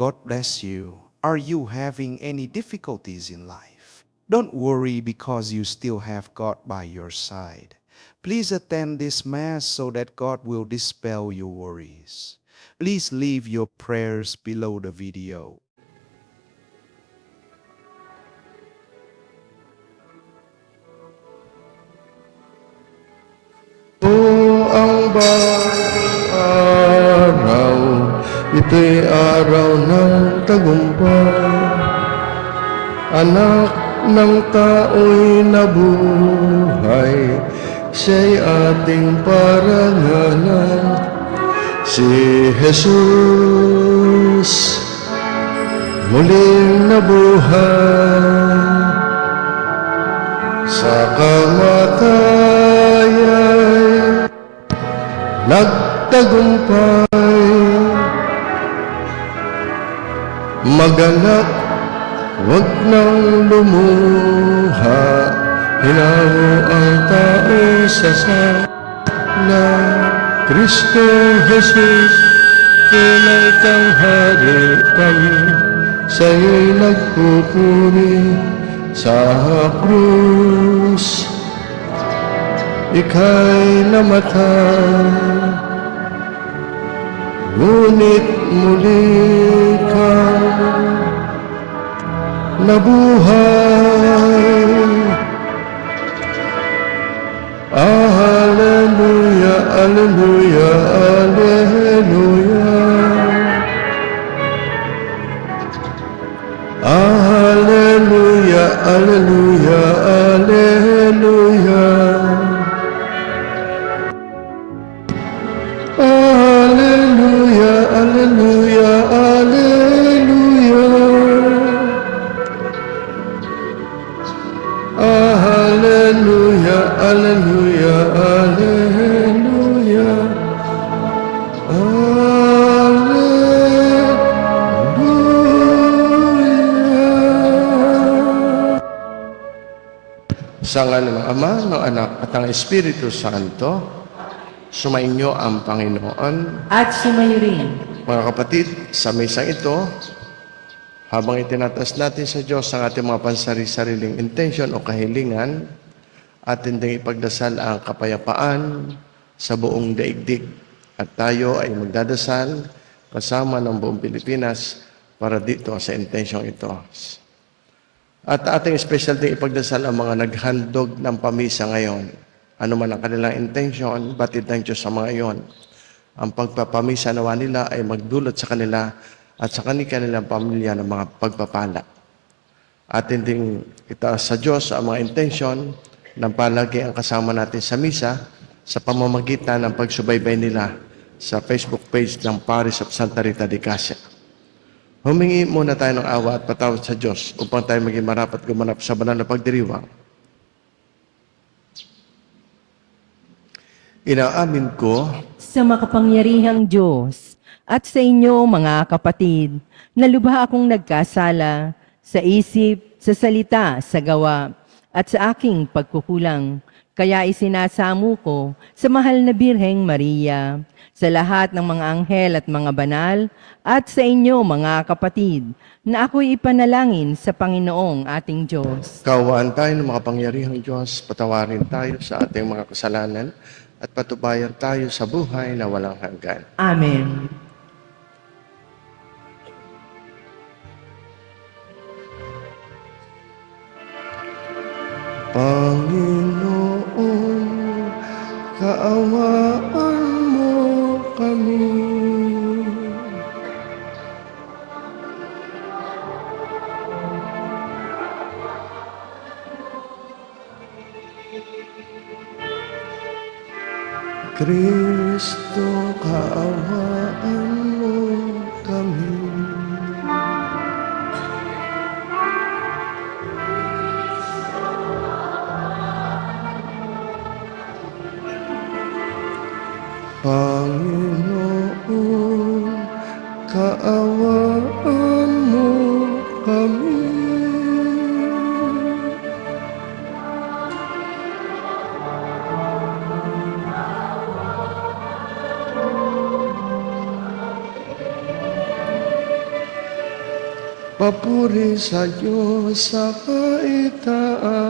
God bless you. Are you having any difficulties in life? Don't worry because you still have God by your side. Please attend this Mass so that God will dispel your worries. Please leave your prayers below the video. Ang bagong araw, ito'y araw ng tagumpay. Anak ng tao'y nabuhay, siya'y ating parangalan. Si Jesus muling nabuhay sa kamatayan, nagtagumpay. Maganak, wag nang lumuha, hinawo ang tao sa sala. Kristo Jesus, tunay kang hari kami, sa'yo'y nagpupuri sa krus. Ika'y namatay, ngunit muli kang nabuhay. Hallelujah, hallelujah, hallelujah. Hallelujah, hallelujah, hallelujah. Hallelujah, hallelujah, hallelujah. Hallelujah, hallelujah, hallelujah. Hallelujah. Sa ngalan ng Ama, ng Anak, at ng Espiritu Santo, sumainyo ang Panginoon. At sumayo rin. Mga kapatid, sa mesang ito, habang itinatas natin sa Diyos ang ating mga pansari-sariling intensyon o kahilingan, atin ding ipagdasal ang kapayapaan sa buong daigdig. At tayo ay magdadasal kasama ng buong Pilipinas para dito sa intensyong ito. At ating special ding ipagdasal ang mga naghandog ng pamisa ngayon. Ano man ang kanilang intensyon, batid ng Diyos sa mga iyon. Ang pagpapamisa nawa nila ay magdulot sa kanila at sa kanilang pamilya ng mga pagpapala. Atin ding itaas sa Diyos ang mga intensyon ng palagi ang kasama natin sa misa sa pamamagitan ng pagsubaybay nila sa Facebook page ng Parish of Santa Rita de Casia. Humingi muna tayo ng awa at patawad sa Diyos upang tayo maging marapat gumanap sa banal na pagdiriwang. Inaamin ko Sa makapangyarihang Diyos at sa inyo mga kapatid, na lubha akong nagkasala sa isip, sa salita, sa gawa, at sa aking pagkukulang. Kaya isinasamo ko sa mahal na Birheng Maria, sa lahat ng mga anghel at mga banal, at sa inyo mga kapatid, na ako'y ipanalangin sa Panginoong ating Diyos. Kaawaan tayo ng makapangyarihang Diyos, patawarin tayo sa ating mga kasalanan, at patubayan tayo sa buhay na walang hanggan. Amen. Panginoon, kaawaan mo kami. Kristo, kaawaan mo kami. Panginoon, kaawaan mo kami. papuri sa Diyos sa kaitaasan.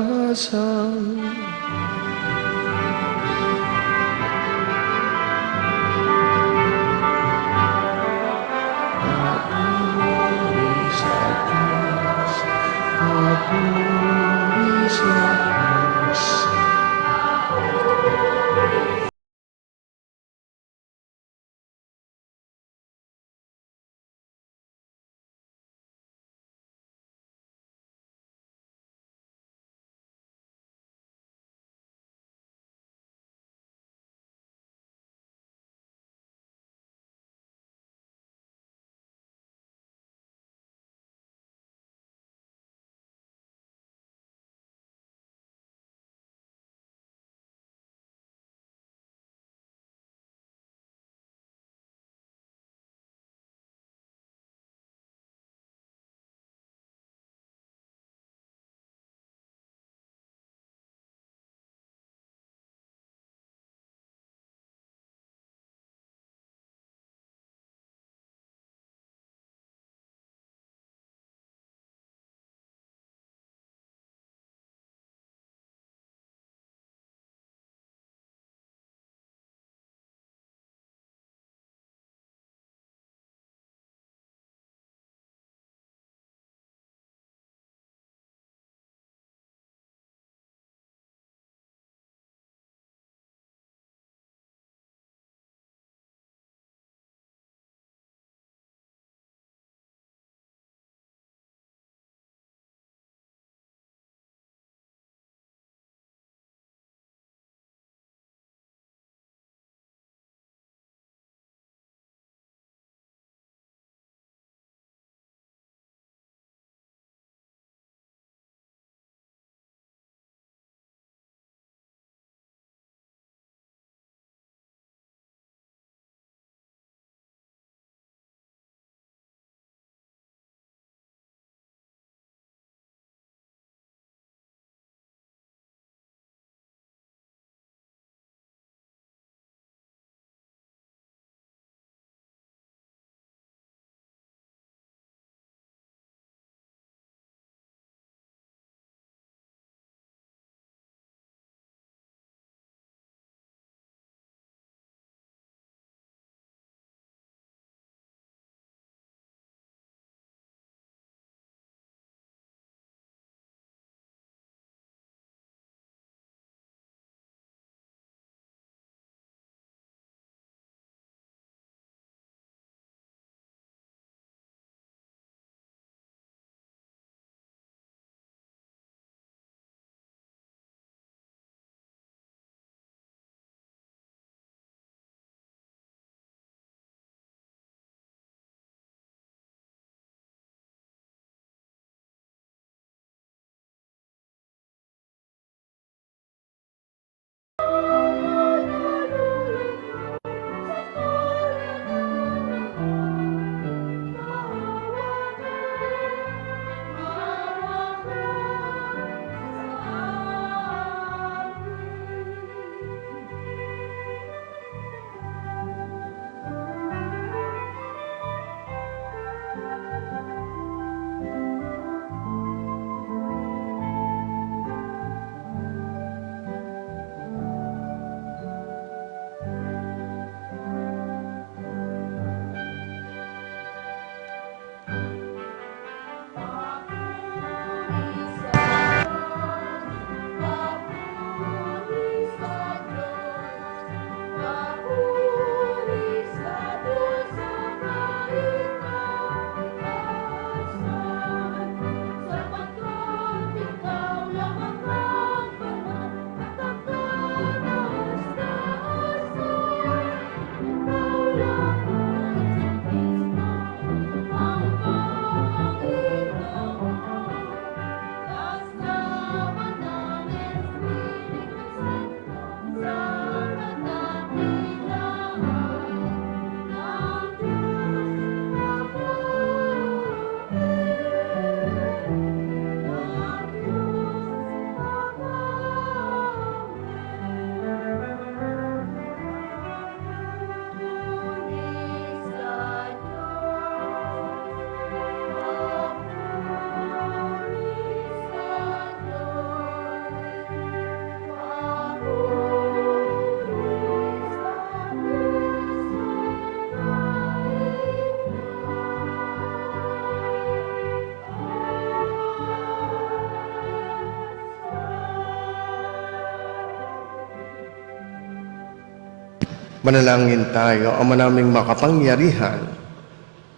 Manalangin tayo, Ama naming makapangyarihan,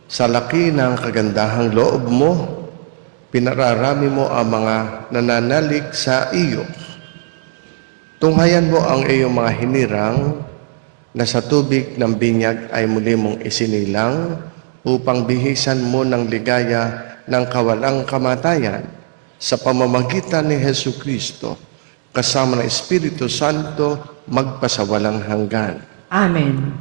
sa laki ng kagandahang loob mo, pinararami mo ang mga nananalig sa iyo. Tunghayan mo ang iyong mga hinirang na sa tubig ng binyag ay muli mong isinilang upang bihisan mo ng ligaya ng kawalang kamatayan sa pamamagitan ni Hesu Kristo kasama ng Espiritu Santo magpasawalang hanggan. Amen.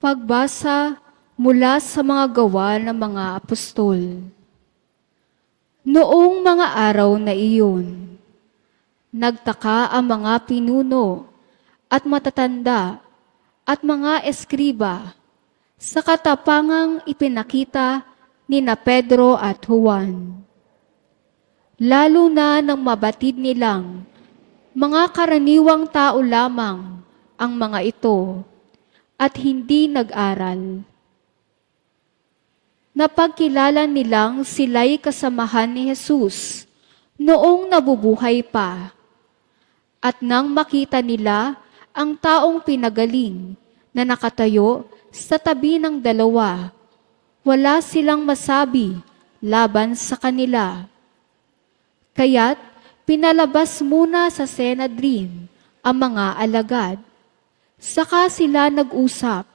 Pagbasa mula sa mga gawa ng mga apostol. Noong mga araw na iyon, nagtaka ang mga pinuno at matatanda at mga eskriba sa katapangang ipinakita ni na Pedro at Juan. Lalo na nang mabatid nilang mga karaniwang tao lamang ang mga ito at hindi nag-aral. Napagkilala nilang sila'y kasamahan ni Jesus noong nabubuhay pa. At nang makita nila ang taong pinagaling na nakatayo sa tabi ng dalawa, wala silang masabi laban sa kanila. Kaya't pinalabas muna sa Sanhedrin ang mga alagad. Saka sila nag-usap,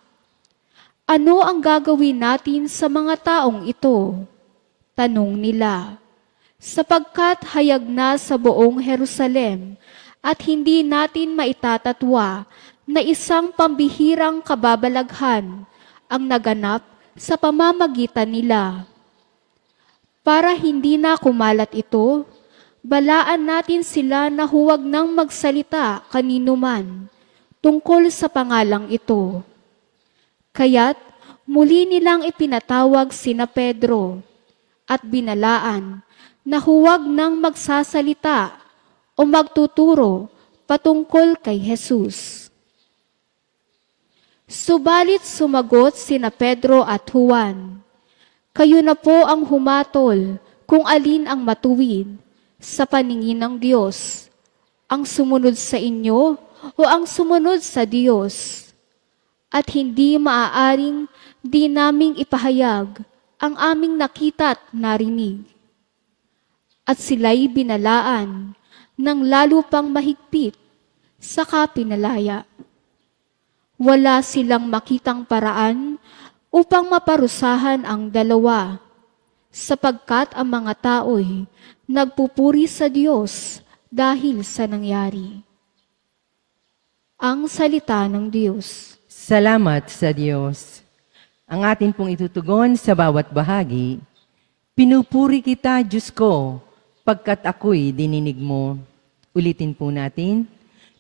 ano ang gagawin natin sa mga taong ito? Tanong nila, sapagkat hayag na sa buong Jerusalem at hindi natin maitatatwa na isang pambihirang kababalaghan ang naganap sa pamamagitan nila. Para hindi na kumalat ito, balaan natin sila na huwag nang magsalita kanino man tungkol sa pangalang ito. Kaya't muli nilang ipinatawag sina Pedro at binalaan na huwag nang magsasalita o magtuturo patungkol kay Jesus. Subalit sumagot sina Pedro at Juan, kayo na po ang humatol kung alin ang matuwid sa paningin ng Diyos, ang sumunod sa inyo o ang sumunod sa Diyos. At hindi maaaring di naming ipahayag ang aming nakita at narinig. At sila'y binalaan ng lalo pang mahigpit, saka pinalaya. Wala silang makitang paraan upang maparusahan ang dalawa, sapagkat ang mga tao'y nagpupuri sa Diyos dahil sa nangyari. Ang salita ng Diyos. Salamat sa Diyos. Ang atin pong itutugon sa bawat bahagi, pinupuri kita, Diyos ko, pagkat ako'y dininig mo. Ulitin po natin,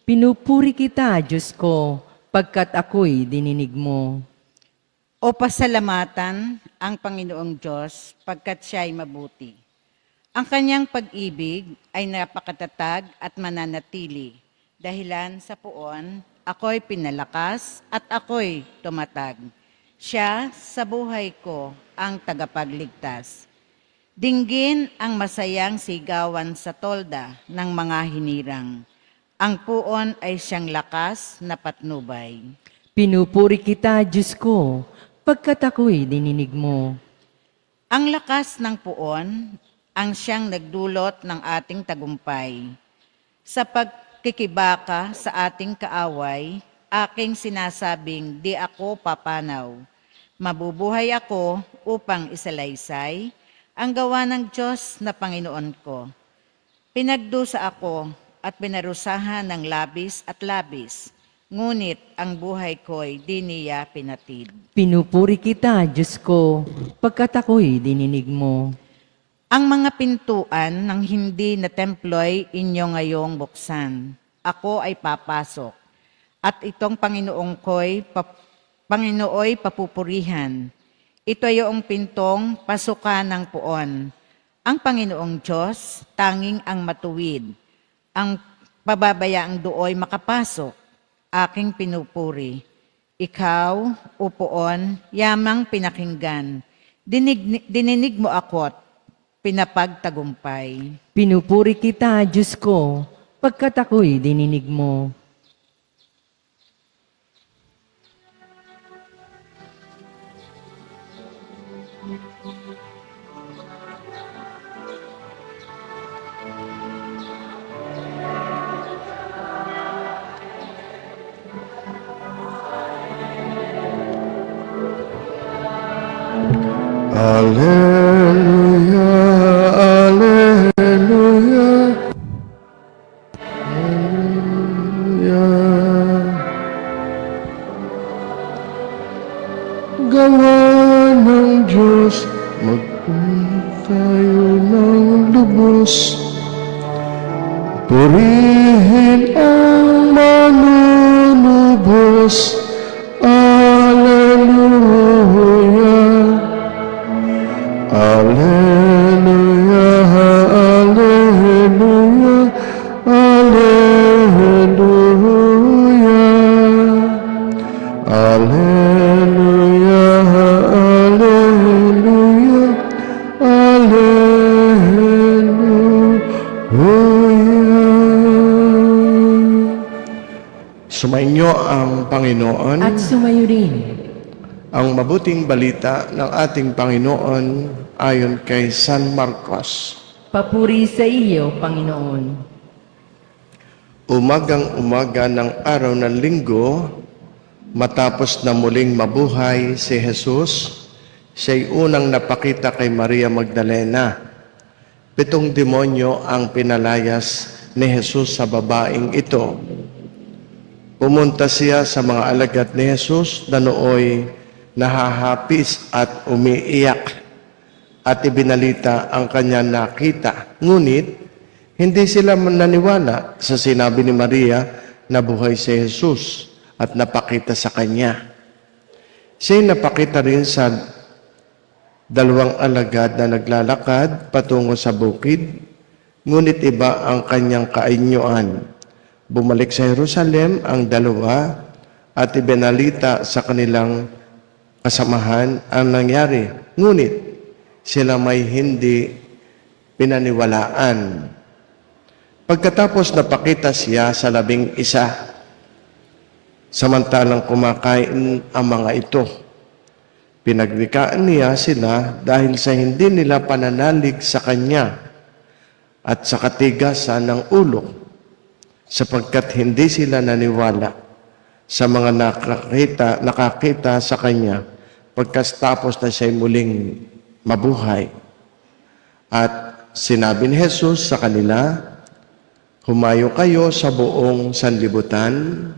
pinupuri kita, Diyos ko, pagkat ako'y dininig mo. O pasalamatan ang Panginoong Diyos pagkat siya'y mabuti. Ang kanyang pag-ibig ay napakatatag at mananatili. Dahilan sa puon, ako'y pinalakas at ako'y tumatag. Siya sa buhay ko ang tagapagligtas. Dinggin ang masayang sigawan sa tolda ng mga hinirang. Ang puon ay siyang lakas na patnubay. Pinupuri kita, Diyos ko, pagkat ako'y dininig mo. Ang lakas ng puon ang siyang nagdulot ng ating tagumpay. Sa pagkikibaka sa ating kaaway, aking sinasabing di ako papanaw. Mabubuhay ako upang isalaysay ang gawa ng Diyos na Panginoon ko. Pinagdusa ako at pinarusahan ng labis at labis, ngunit ang buhay ko'y di niya pinatid. Pinupuri kita, Diyos ko, pagkat ako'y dininig mo. Ang mga pintuan ng hindi na templo'y inyo ngayong buksan. Ako ay papasok. At itong Panginooy papupurihan. Ito yung pintong pasukan ng puon. Ang Panginoong Diyos, tanging ang matuwid. Ang pababayaang dooy makapasok. Aking pinupuri. Ikaw, upuon, yamang pinakinggan. Dininig mo ako't pinapagtagumpay. Pinupuri kita, Diyos ko, pagkat ako'y dininig mo. Alleluia, alleluia, alleluia. Gawa ng Diyos, magpunta tayo ng lubos. Purihin ang manunubos. Alleluia. Alleluia, alleluia, alleluia. Alleluia, alleluia, alleluia. Sumainyo ang Panginoon. At sumayo rin. Ang mabuting balita ng ating Panginoon ayon kay San Marcos. Papuri sa iyo, Panginoon. Umagang-umaga ng araw ng linggo, matapos na muling mabuhay si Jesus, siya'y unang napakita kay Maria Magdalena. 7 demonyo ang pinalayas ni Jesus sa babaeng ito. Pumunta siya sa mga alagad ni Jesus na nooy nahahapis at umiiyak at ibinalita ang kanya nakita. Ngunit, hindi sila naniwala sa sinabi ni Maria na buhay si Jesus at napakita sa kanya. Siya'y napakita rin sa 2 alagad na naglalakad patungo sa bukid, ngunit iba ang kanyang kainyuan. Bumalik sa Jerusalem ang 2 at ibinalita sa kanilang kasamahan ang nangyari. Ngunit sila may hindi pinaniwalaan. Pagkatapos napakita siya sa 11, samantalang kumakain ang mga ito. Pinagwikaan niya sila dahil sa hindi nila pananalig sa kanya at sa katigasan ng ulo, sapagkat hindi sila naniwala sa mga nakakita sa kanya pagkatapos na siya'y muling mabuhay. At sinabi ni Jesus sa kanila, humayo kayo sa buong sanlibutan,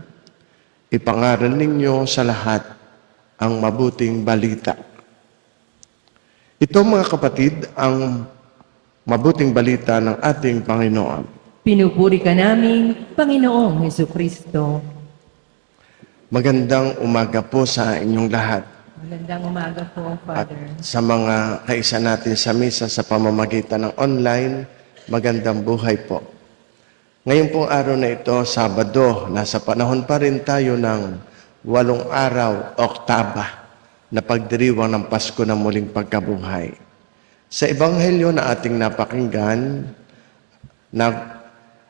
ipangaral ninyo sa lahat ang mabuting balita. Ito mga kapatid, ang mabuting balita ng ating Panginoon. Pinupuri ka namin, Panginoong Hesukristo. Magandang umaga po sa inyong lahat. Magandang umaga po, At Father. sa mga kaisa natin sa misa sa pamamagitan ng online, magandang buhay po. Ngayon pong araw na ito, Sabado, nasa panahon pa rin tayo ng 8 araw, Oktaba, na pagdiriwang ng Pasko na muling pagkabuhay. Sa Ebanghelyo na ating napakinggan,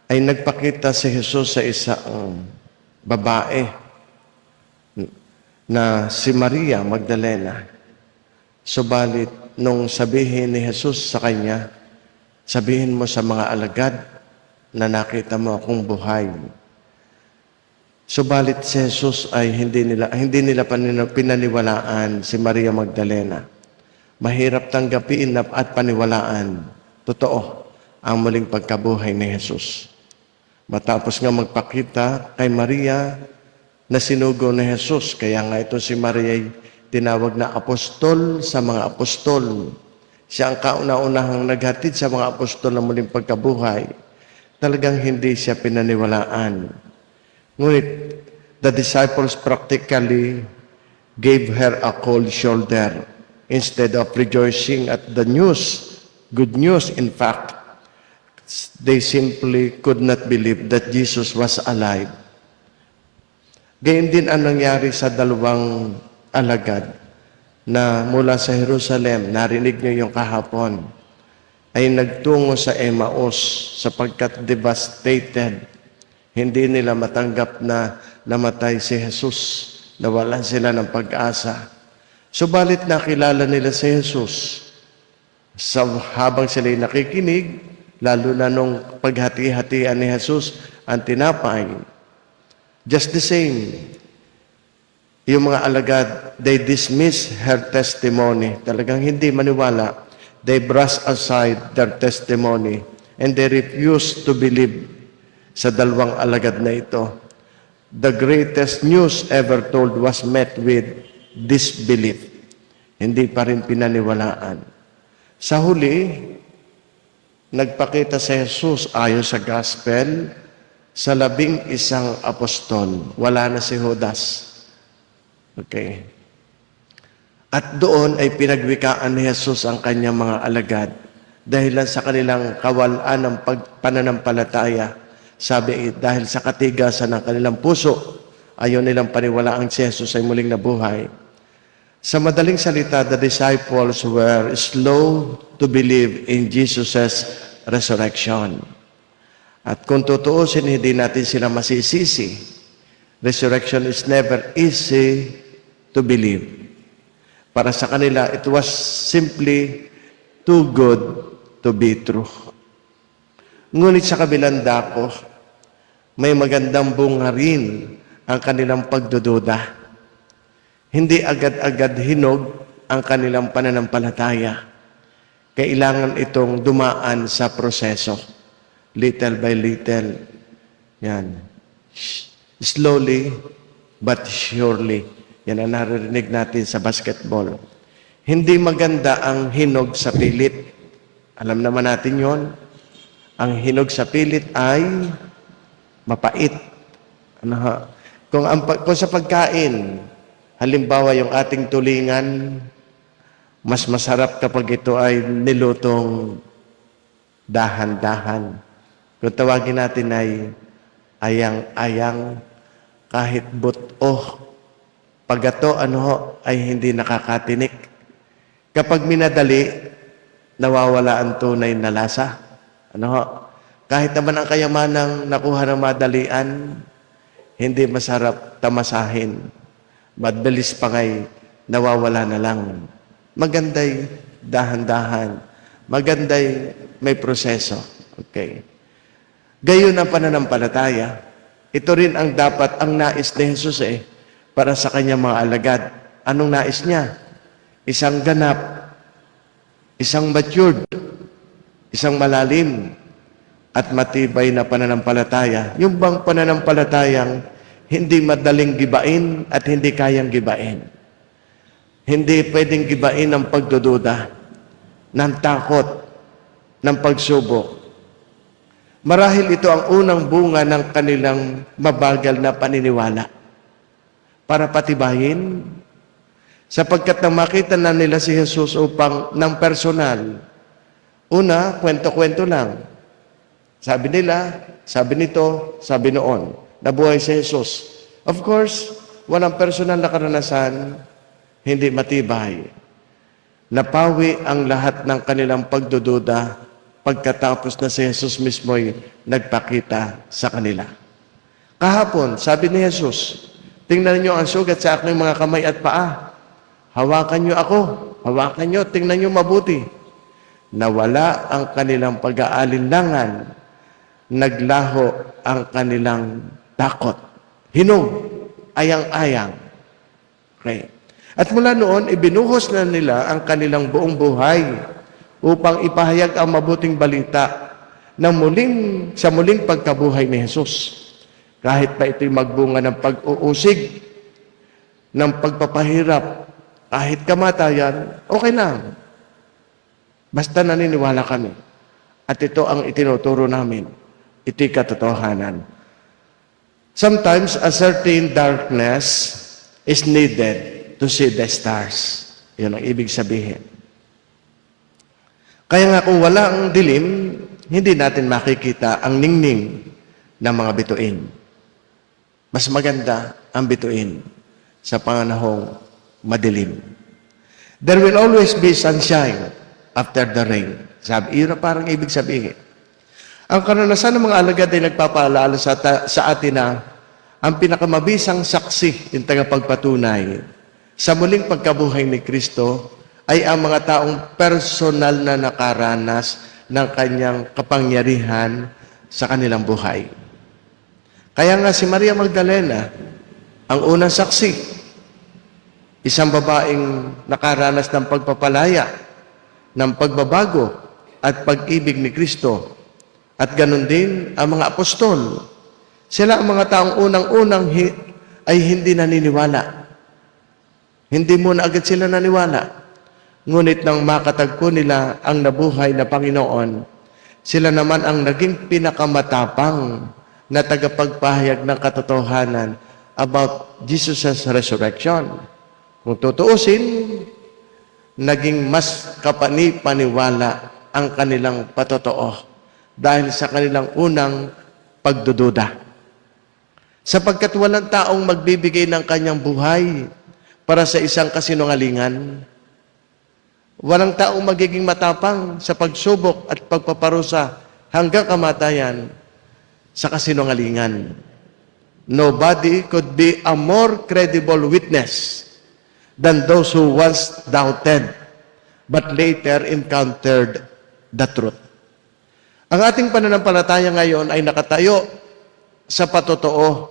ay nagpakita si Jesus sa isang babae na si Maria Magdalena. Subalit, nung sabihin ni Jesus sa kanya, sabihin mo sa mga alagad na nakita mo akong buhay. Subalit si Jesus ay hindi nila pinaniwalaan si Maria Magdalena. Mahirap tanggapin at paniwalaan. Totoo, ang muling pagkabuhay ni Jesus. Matapos nga magpakita kay Maria na sinugo ni Jesus, kaya nga ito si Maria ay tinawag na apostol sa mga apostol. Siya ang kauna-unahang naghatid sa mga apostol na muling pagkabuhay. Talagang hindi siya pinaniwalaan. Ngunit, the disciples practically gave her a cold shoulder instead of rejoicing at the news, good news in fact. They simply could not believe that Jesus was alive. Gayun din ang nangyari sa 2 alagad na mula sa Jerusalem, narinig niyo yung kahapon, ay nagtungo sa Emmaus sapagkat devastated. Hindi nila matanggap na namatay si Jesus. Nawalan sila ng pag-asa. Subalit nakilala nila si Jesus. Habang sila'y nakikinig, lalo na nung paghati-hatian ni Jesus ang tinapay, just the same, yung mga alagad, they dismiss her testimony. Talagang hindi maniwala. They brush aside their testimony and they refuse to believe sa dalawang alagad na ito. The greatest news ever told was met with disbelief. Hindi pa rin pinaniwalaan. Sa huli, nagpakita si Jesus ayon sa gospel sa 11 apostol. Wala na si Judas. Okay. At doon ay pinagwikaan ni Jesus ang kanyang mga alagad dahil sa kanilang kawalan ng pananampalataya. Sabi, dahil sa katigasan ng kanilang puso, ayaw nilang paniwalaan si Jesus ay muling nabuhay. Sa madaling salita, the disciples were slow to believe in Jesus' resurrection. At kung tutuusin, hindi natin sila masisisi. Resurrection is never easy to believe. Para sa kanila, it was simply too good to be true. Ngunit sa kabilang dako, may magandang bunga rin ang kanilang pagdududa. Hindi agad-agad hinog ang kanilang pananampalataya. Kailangan itong dumaan sa proseso. Little by little. Yan. Slowly but surely. Yan ang naririnig natin sa basketball. Hindi maganda ang hinog sa pilit. Alam naman natin yon. Ang hinog sa pilit ay mapait. Kung sa pagkain, halimbawa yung ating tulingan, mas masarap kapag ito ay nilutong dahan-dahan. Kung tawagin natin ay ayang-ayang, kahit buto, pagato ay hindi nakakatinik. Kapag minadali, nawawala ang tunay na lasa. Kahit naman ang kayamanang nakuha ng madalian, hindi masarap tamasahin. Madalis pa ngay, nawawala na lang. Maganday dahan-dahan. Maganday may proseso. Okay. Gayon ang pananampalataya. Ito rin ang dapat, ang nais ni Jesus para sa kanyang mga alagad. Anong nais niya? Isang ganap, isang matured, isang malalim, at matibay na pananampalataya. Yung bang pananampalatayang hindi madaling gibain at hindi kayang gibain. Hindi pwedeng gibain ng pagdududa, ng takot, ng pagsubok. Marahil ito ang unang bunga ng kanilang mabagal na paniniwala. Para patibayin, sapagkat nang makita na nila si Jesus upang ng personal, una, kwento-kwento lang. Sabi nila, sabi nito, sabi noon, nabuhay si Jesus. Of course, walang personal na karanasan, hindi matibay. Napawi ang lahat ng kanilang pagdududa pagkatapos na si Jesus mismo'y nagpakita sa kanila. Kahapon, sabi ni Jesus, tingnan niyo ang sugat sa aking mga kamay at paa. Hawakan niyo ako. Hawakan niyo, tingnan niyo mabuti. Nawala ang kanilang pag-aalinlangan. Naglaho ang kanilang takot. Hinog, ayang-ayang. Okay. At mula noon, ibinuhos na nila ang kanilang buong buhay upang ipahayag ang mabuting balita na sa muling pagkabuhay ni Jesus. Kahit pa ito'y magbunga ng pag-uusig, ng pagpapahirap, kahit kamatayan, okay lang. Basta naniniwala kami. At ito ang itinuturo namin. Ito'y katotohanan. Sometimes a certain darkness is needed to see the stars. Yun ang ibig sabihin. Kaya nga kung wala ang dilim, hindi natin makikita ang ningning ng mga bituin. Mas maganda ang bituin sa panahong madilim. There will always be sunshine after the rain. Sabi, yun ang parang ibig sabihin. Ang karanasan ng mga alagad ay nagpapaalala sa atin na ang pinakamabisang saksi, yung tagapagpatunay, sa muling pagkabuhay ni Kristo ay ang mga taong personal na nakaranas ng kanyang kapangyarihan sa kanilang buhay. Kaya nga si Maria Magdalena, ang unang saksi, isang babaeng nakaranas ng pagpapalaya, ng pagbabago at pag-ibig ni Kristo. At ganun din ang mga apostol. Sila ang mga taong unang-unang ay hindi naniniwala. Hindi muna agad sila naniwala. Ngunit nang makatagpo nila ang nabuhay na Panginoon, sila naman ang naging pinakamatapang na tagapagpahayag ng katotohanan about Jesus' resurrection. Kung tutuusin, naging mas kapani-paniwala ang kanilang patotoo dahil sa kanilang unang pagdududa. Sapagkat walang taong magbibigay ng kanyang buhay para sa isang kasinungalingan. Walang taong magiging matapang sa pagsubok at pagpaparusa hanggang kamatayan sa kasinungalingan. Nobody could be a more credible witness than those who once doubted but later encountered the truth. Ang ating pananampalataya ngayon ay nakatayo sa patotoo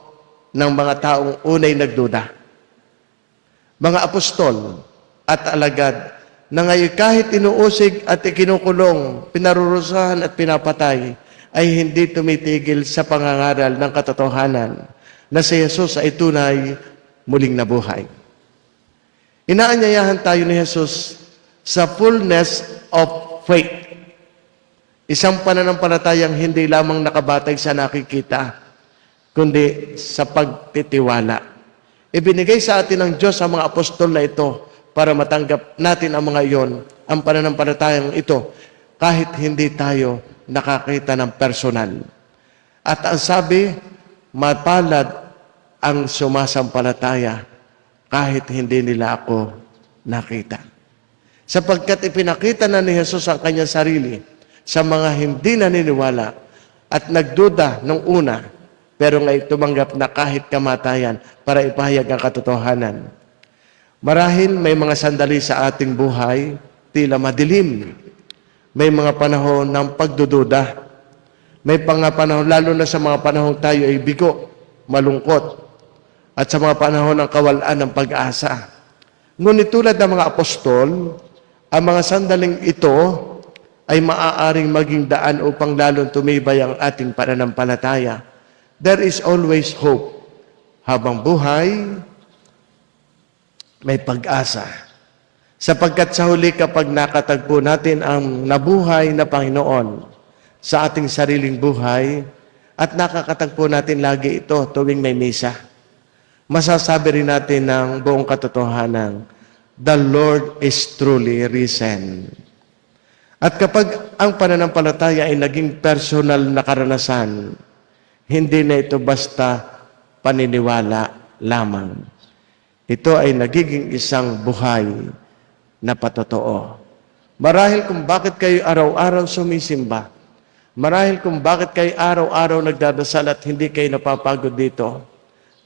ng mga taong unay nagduda. Mga apostol at alagad na ngayon kahit inuusig at ikinukulong, pinarurusahan at pinapatay, ay hindi tumitigil sa pangangaral ng katotohanan na si Jesus ay tunay muling nabuhay. Inaanyayahan tayo ni Jesus sa fullness of faith. Isang pananampalatayang hindi lamang nakabatay sa nakikita, kundi sa pagtitiwala. Ibinigay sa atin ng Diyos ang mga apostol na ito para matanggap natin ang mga iyon, ang pananampalatayang ito, kahit hindi tayo nakakita ng personal. At ang sabi, mapalad ang sumasampalataya kahit hindi nila ako nakita. Sapagkat ipinakita na ni Jesus ang kanyang sarili sa mga hindi naniniwala at nagduda nung una, pero ngayon tumanggap na kahit kamatayan para ipahayag ang katotohanan. Marahil may mga sandali sa ating buhay, tila madilim. May mga panahon ng pagdududa. May mga panahon, lalo na sa mga panahon tayo ay bigo, malungkot, at sa mga panahon ng kawalan ng pag-asa. Ngunit tulad ng mga apostol, ang mga sandaling ito ay maaaring maging daan upang lalong tumibay ang ating pananampalataya. There is always hope. Habang buhay, may pag-asa. Sapagkat sa huli kapag nakatagpo natin ang nabuhay na Panginoon sa ating sariling buhay at nakakatagpo natin lagi ito tuwing may misa, masasabi rin natin ng buong katotohanan, the Lord is truly risen. At kapag ang pananampalataya ay naging personal na karanasan, hindi na ito basta paniniwala lamang. Ito ay nagiging isang buhay na patotoo. Marahil kung bakit kayo araw-araw sumisimba, marahil kung bakit kayo araw-araw nagdadasal at hindi kayo napapagod dito,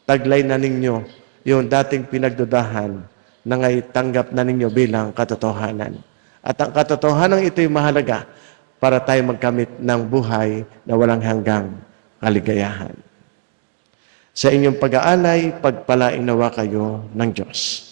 taglay na ninyo yung dating pinagdudahan na ngayon tanggap na ninyo bilang katotohanan. At ang katotohanan ito'y mahalaga para tayo magkamit ng buhay na walang hanggang kaligayahan. Sa inyong pag-aalay, pagpalain nawa kayo ng Diyos.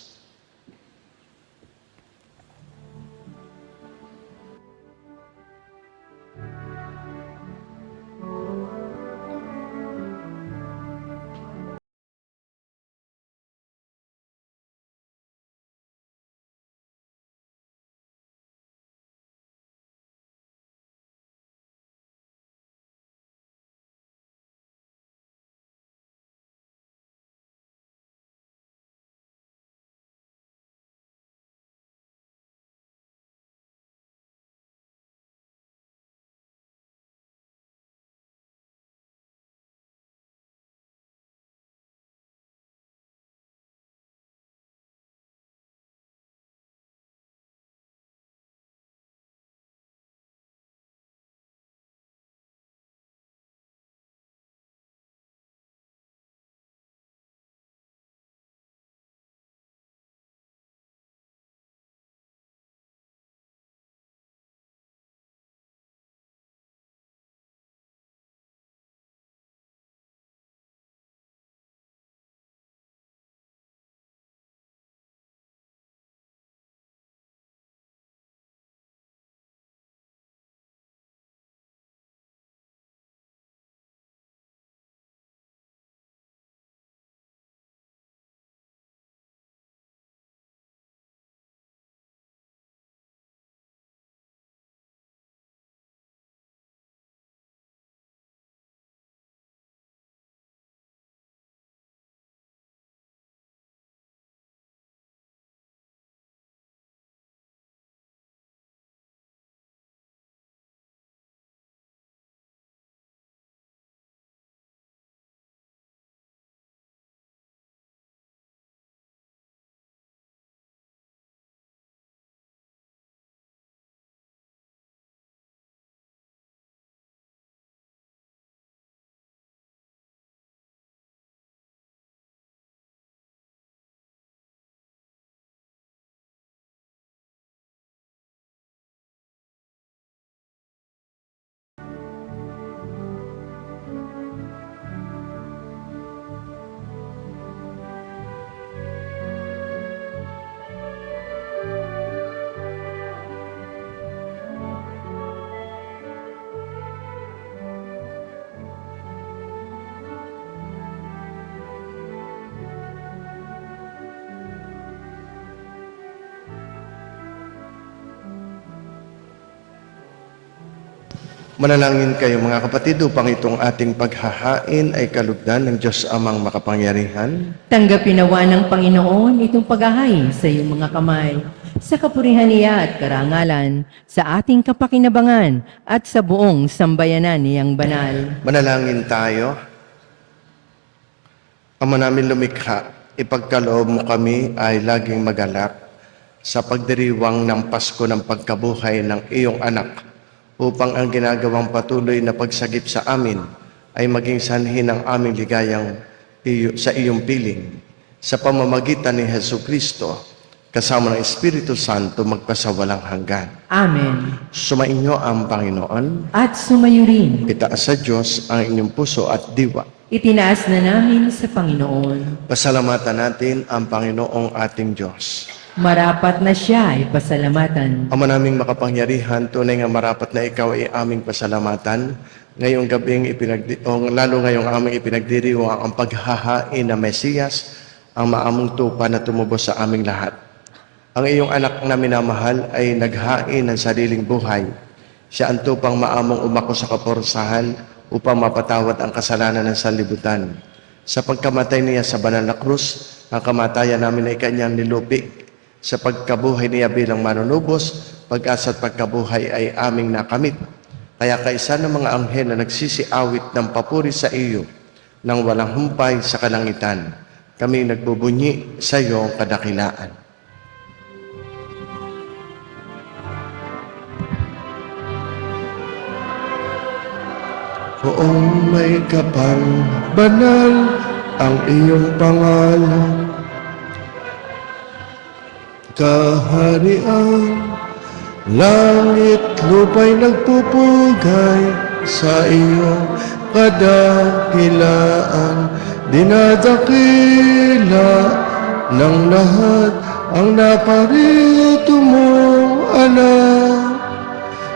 Manalangin kayo mga kapatid upang itong ating paghahain ay kalugdan ng Diyos Amang makapangyarihan. Tanggapin nawa ng Panginoon itong paghahain sa iyong mga kamay, sa kapurihan niya at karangalan, sa ating kapakinabangan at sa buong sambayanan niyang banal. Manalangin tayo. Ama namin lumikha, ipagkaloob mo kami ay laging magalak sa pagdiriwang ng Pasko ng pagkabuhay ng iyong anak, upang ang ginagawang patuloy na pagsagip sa amin ay maging sanhi ng aming ligayang sa iyong piling. Sa pamamagitan ni Hesu Kristo, kasama ng Espiritu Santo, magpasawalang hanggan. Amen. Sumainyo ang Panginoon. At sumayo rin, Itaas sa Diyos ang inyong puso at diwa. itinaas na namin sa Panginoon. Pasalamatan natin ang Panginoong ating Diyos. Marapat na siya ay pasalamatan. Ama naming makapangyarihan, tunay nga marapat na ikaw ay aming pasalamatan. Ngayong gabing lalo ngayong aming ipinagdiriwang ang paghahain na Mesiyas, ang maamong tupa na tumubos sa aming lahat. Ang iyong anak na minamahal ay naghain ng sariling buhay. Siya ang tupang maamong umako sa kaporsahan upang mapatawad ang kasalanan ng sanlibutan. Sa pagkamatay niya sa banal na krus, ang kamatayan namin ay kanyang nilupig. Sa pagkabuhay niya bilang manunubos, pag-asa at pagkabuhay ay aming nakamit. Kaya kaisa ng mga anghel na nagsisiawit ng papuri sa iyo, nang walang humpay sa kalangitan, kami nagbubunyi sa iyong kadakilaan. Poong may kapal, banal ang iyong pangalan. Kaharian, langit lupa'y nagpupugay sa iyong kadakilaan. Dinadakila ng lahat ang naparito mong anak,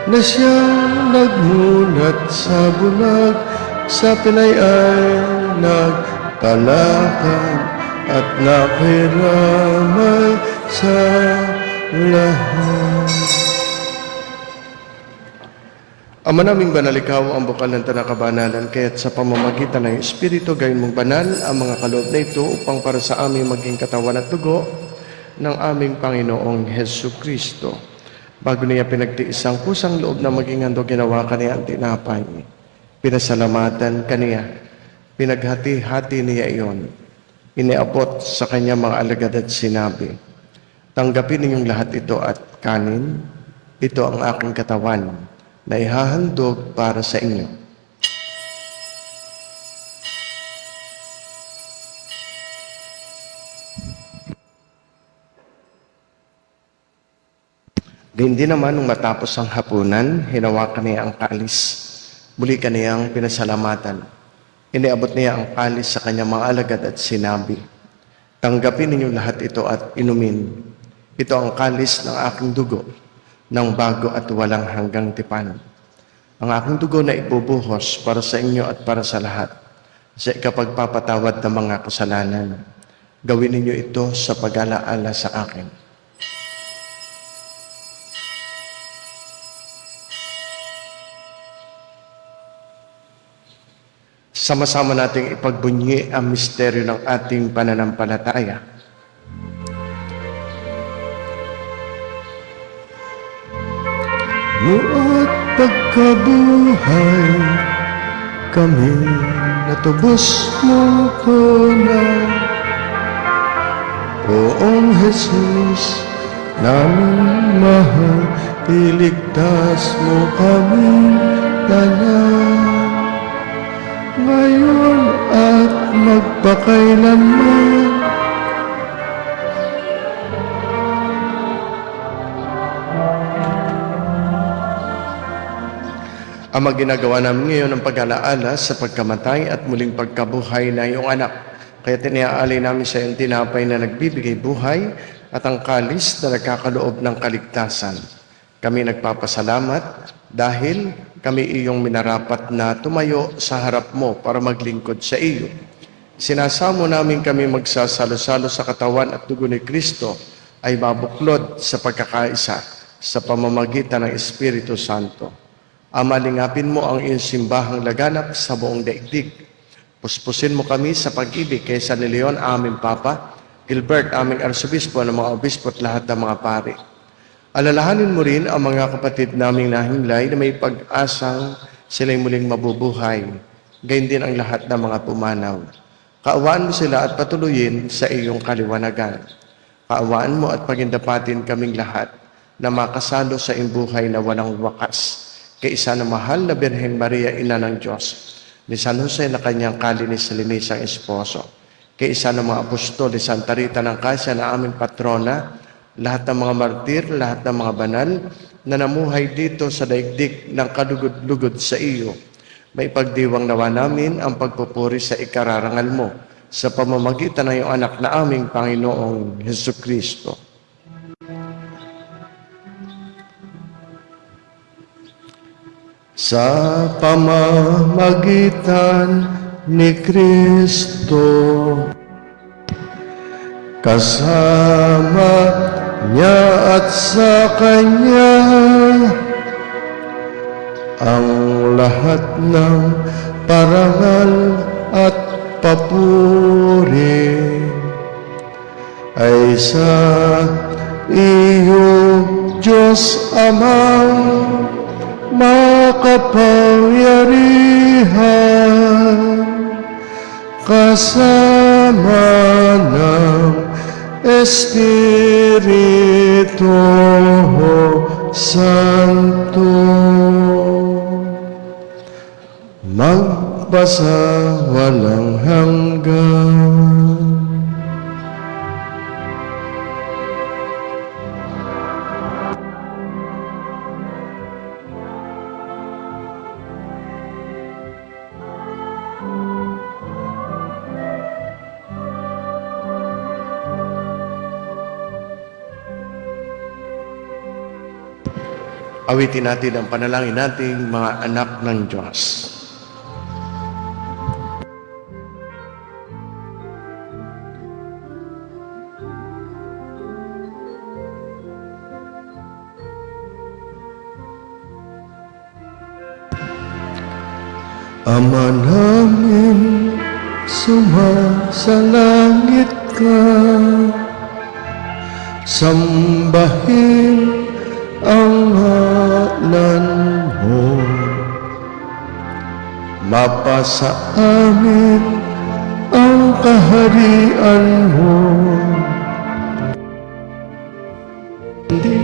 na siyang nagmulat sa bulag, sa pilay ay nagtalakad at nakiramay sa lahat. Ama naming banal, ikaw ang bukal ng tanakabanalan, kaya't sa pamamagitan ng Espiritu, gawin mong banal ang mga kaloob na ito upang para sa aming maging katawan at dugo ng aming Panginoong Hesu Kristo. Bago niya pinagtiis ang kusang loob na maging handog, ginawa kaniya ang tinapay. Pinasalamatan kaniya. Pinaghati-hati niya iyon. Iniabot sa kanya mga alagad at sinabi, tanggapin ninyong lahat ito at kanin. Ito ang aking katawan na ihahandog para sa inyo. Gayun din naman, nung matapos ang hapunan, hinawakan niya ang kalis. Muli kaniyang pinasalamatan. Iniabot niya ang kalis sa kanyang mga alagad at sinabi, tanggapin ninyo lahat ito at inumin. Ito ang kalis ng aking dugo, ng bago at walang hanggang tipan. Ang aking dugo na ibubuhos para sa inyo at para sa lahat, sa ikapagpapatawad ng mga kasalanan. Gawin ninyo ito sa pag-alaala sa akin. Sama-sama nating ipagbunyi ang misteryo ng ating pananampalataya. At pagkabuhay, kami natubos mo ko na. Poong Jesus, namin mahal, iligtas mo kami lahat. Ngayon at magpakailanman. Ang ginagawa namin ngayon ang pag-alaala sa pagkamatay at muling pagkabuhay na iyong anak. Kaya tiniaalay namin sa iyong tinapay na nagbibigay buhay at ang kalis na nagkakaloob ng kaligtasan. Kami nagpapasalamat dahil kami iyong minarapat na tumayo sa harap mo para maglingkod sa iyo. Sinasamo namin kami magsasalo-salo sa katawan at dugo ni Kristo ay mabuklod sa pagkakaisa sa pamamagitan ng Espiritu Santo. Ama, lingapin mo ang iyong simbahang laganap sa buong daigdig. Puspusin mo kami sa pag-ibig kay San Leon, aming Papa, Gilbert, aming Arsobispo, ng mga obispo at lahat ng mga pari. Alalahanin mo rin ang mga kapatid naming nahimlay na may pag-asang sila'y muling mabubuhay. Gayon din ang lahat ng mga pumanaw. Kaawaan mo sila at patuloyin sa iyong kaliwanagan. Kaawaan mo at pagindapatin kaming lahat na makasalo sa iyong buhay na walang wakas. Kay isa na mahal na Birheng Maria, Ina ng Diyos, ni San Jose na kanyang kalinis-linisang esposo, kay isa ng mga apostol, ni Santa Rita ng Cassia na aming patrona, lahat ng mga martir, lahat ng mga banal na namuhay dito sa daigdig ng kadugod-lugod sa iyo. May pagdiwang nawa namin ang pagpupuri sa ikararangal mo sa pamamagitan ng iyong anak na aming Panginoong Hesukristo. Sa pamamagitan ni Kristo, kasama niya at sa Kanya, ang lahat ng parangal at papuri ay sa iyo, Diyos Amang makapangyarihan, kasama ng Espiritu Santo, magpasa walang hanggan. Awitin natin ang panalangin nating mga anak ng Diyos. Ama namin, sumasalangit ka, sambahin ang ngalan mo, mapasa amin ang kaharian mo, hindi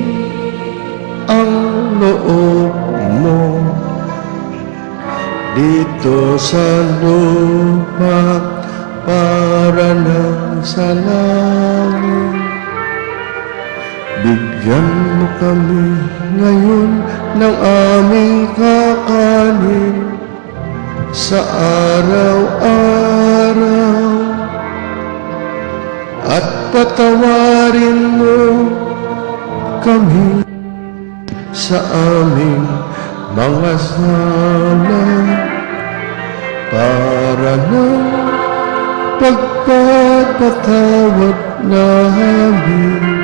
ang loob mo dito sa lupa para na sa langit. Bigyan mo kami ngayon ng aming kakanin sa araw-araw, at patawarin mo kami sa aming mga sala para na pagpapatawad namin.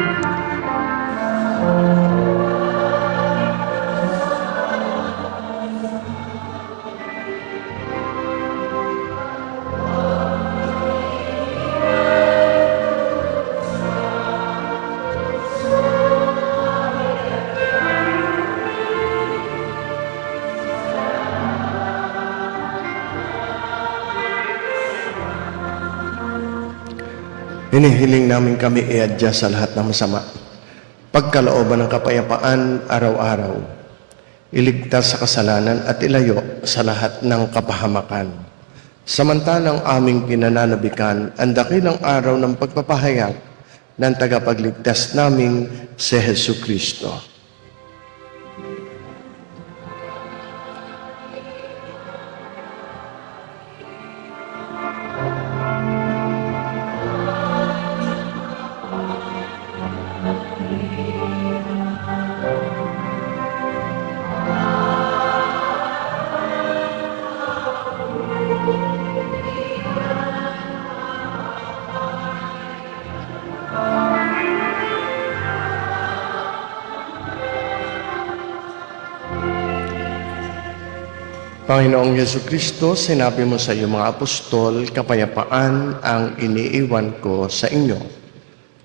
Hinihiling namin kami i-adjust sa lahat ng masama. Pagkalooban ng kapayapaan araw-araw. Iligtas sa kasalanan at ilayo sa lahat ng kapahamakan. Samantalang aming pinananabikan ang dakilang araw ng pagpapahayag ng tagapagligtas naming si Hesukristo. Panginoong Yesu Kristo, sinabi mo sa iyong mga apostol, kapayapaan ang iniiwan ko sa inyo.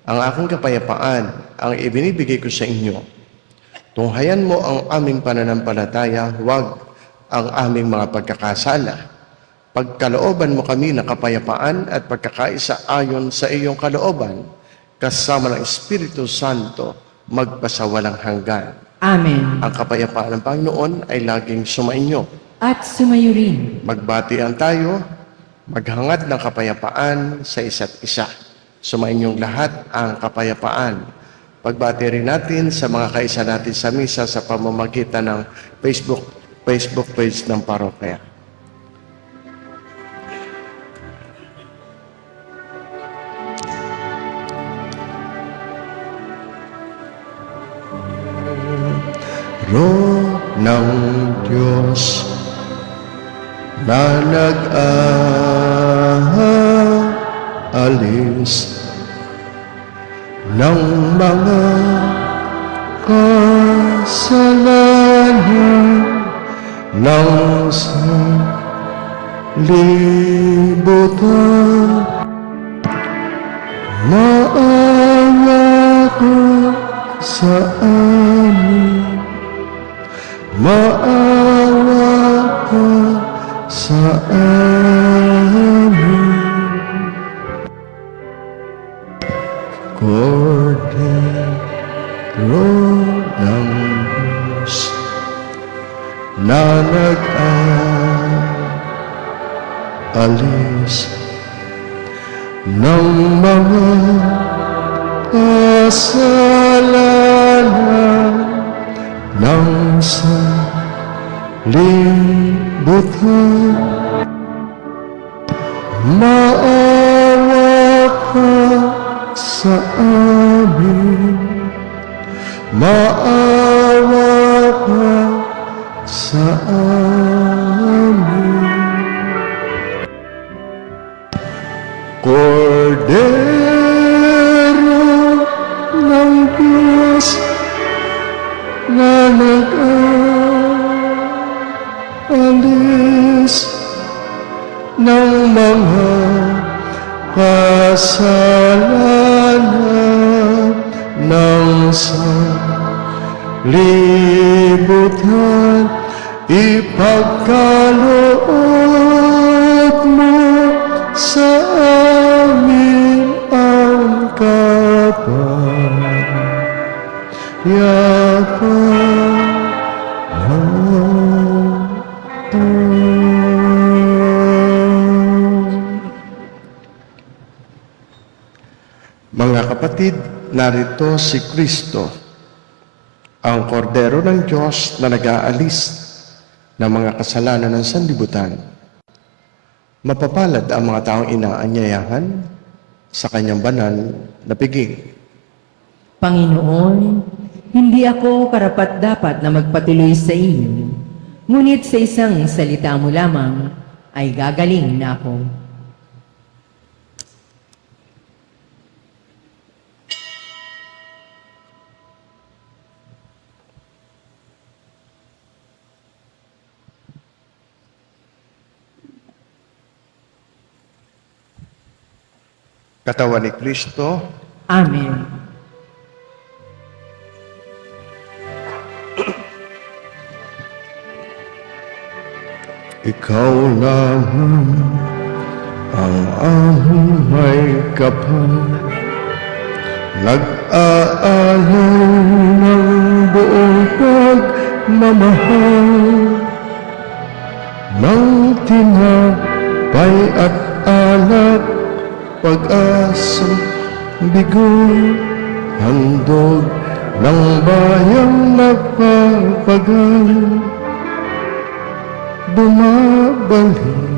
Ang aking kapayapaan ang ibinibigay ko sa inyo. Tunghayan mo ang aming pananampalataya, huwag ang aming mga pagkakasala. Pagkalooban mo kami ng kapayapaan at pagkakaisa ayon sa iyong kalooban, kasama ng Espiritu Santo, magpasawalang hanggan. Amen. Ang kapayapaan ng Panginoon ay laging sumainyo. At sumayo rin. Magbatian tayo, maghangad ng kapayapaan sa isa't isa. Sumainyong lahat ang kapayapaan. Pagbati rin natin sa mga kaisa natin sa misa sa pamamagitan ng Facebook page ng parokya. Roho ng Diyos na nag-aalis ng mga kasalanan ng sanlibutan. Maawa ka sa amin, maawa ka sa amin. Kordero ng Diyos na nag-aalis ng mga kasalanan ng sanlibutan. Maawa ka sa amin, maawa ka sa amin. Kordero ng Diyos na nag-aalis ng mga kasalanan ng sanlibutan, ipagkaloob mo sa amin ang Mga kapatid, narito si Kristo, ang kordero ng Diyos na nag-aalis ng mga kasalanan ng sanlibutan. Mapapalad ang mga taong inaanyayahan sa kanyang banal na piging. Panginoon, hindi ako karapat-dapat na magpatuloy sa iyo, ngunit sa isang salita mo lamang ay gagaling na ako. Katawan ni Kristo, Amen. ikaw lamang ang aming may kapal, nag-aalay ng buong pagmamahal, ng tinapay at alak, pag-asang bigoy, handog ng bayang nagpapagal. Bumabalik,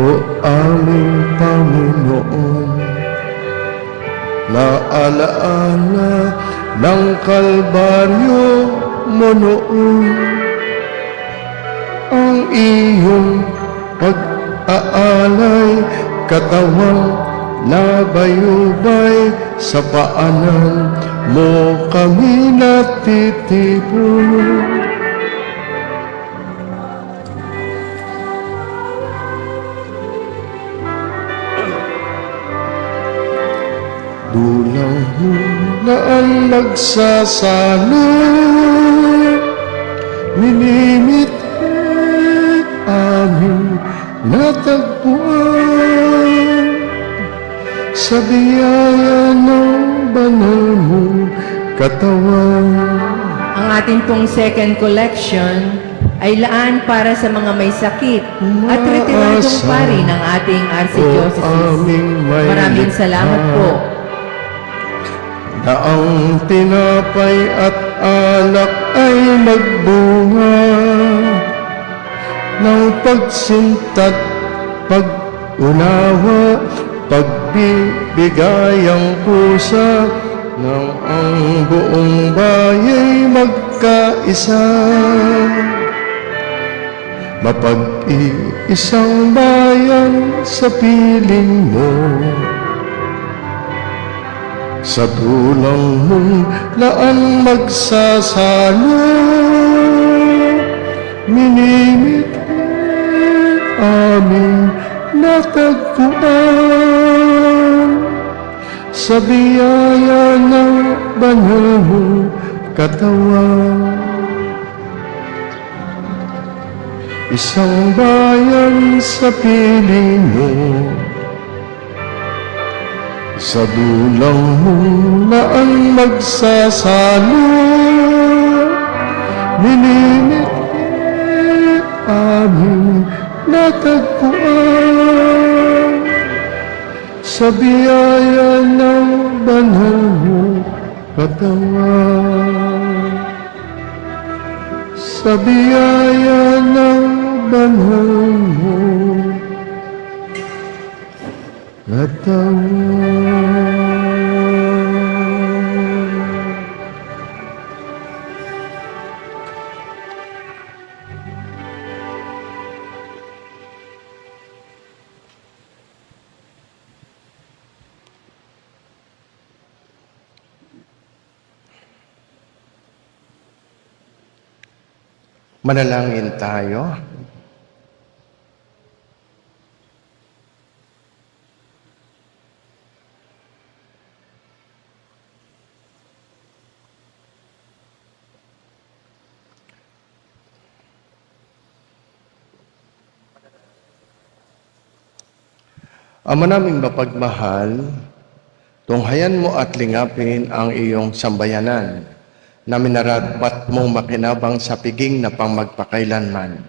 o aming Panginoon, na alaala ng Kalbaryo mo noon, ang iyong pag-aalay, katawang nabayubay, sa paanan mo kami natitipon. bayan magsasalo, minimit aming natagpuan sa biyaya ng banal mong katawan. Ang ating pong second collection ay laan para sa mga may sakit at retiradong pari ng ating Archdiocese. Maraming salamat po. Na ang tinapay at alak ay magbunga ng pagsintat, pag-unawa, pagbibigayang pusa ng ang buong bayay magkaisa. Mapag-iisang bayan sa piling mo, sa dulang mong laan magsasalo, minimit aming natagpuan sa biyaya ng banal mong katawan. Isang bayan sa piling mo, sa dulang mong laan magsasalo, minimit aming natagpuan sa biyaya ng banal mong katawan. Sa biyaya ng banal mong katawan. Manalangin tayo. Ama naming mapagmahal, tunghayan mo at lingapin ang iyong sambayanan na minarapat mong makinabang sa piging na pangmagpakailanman.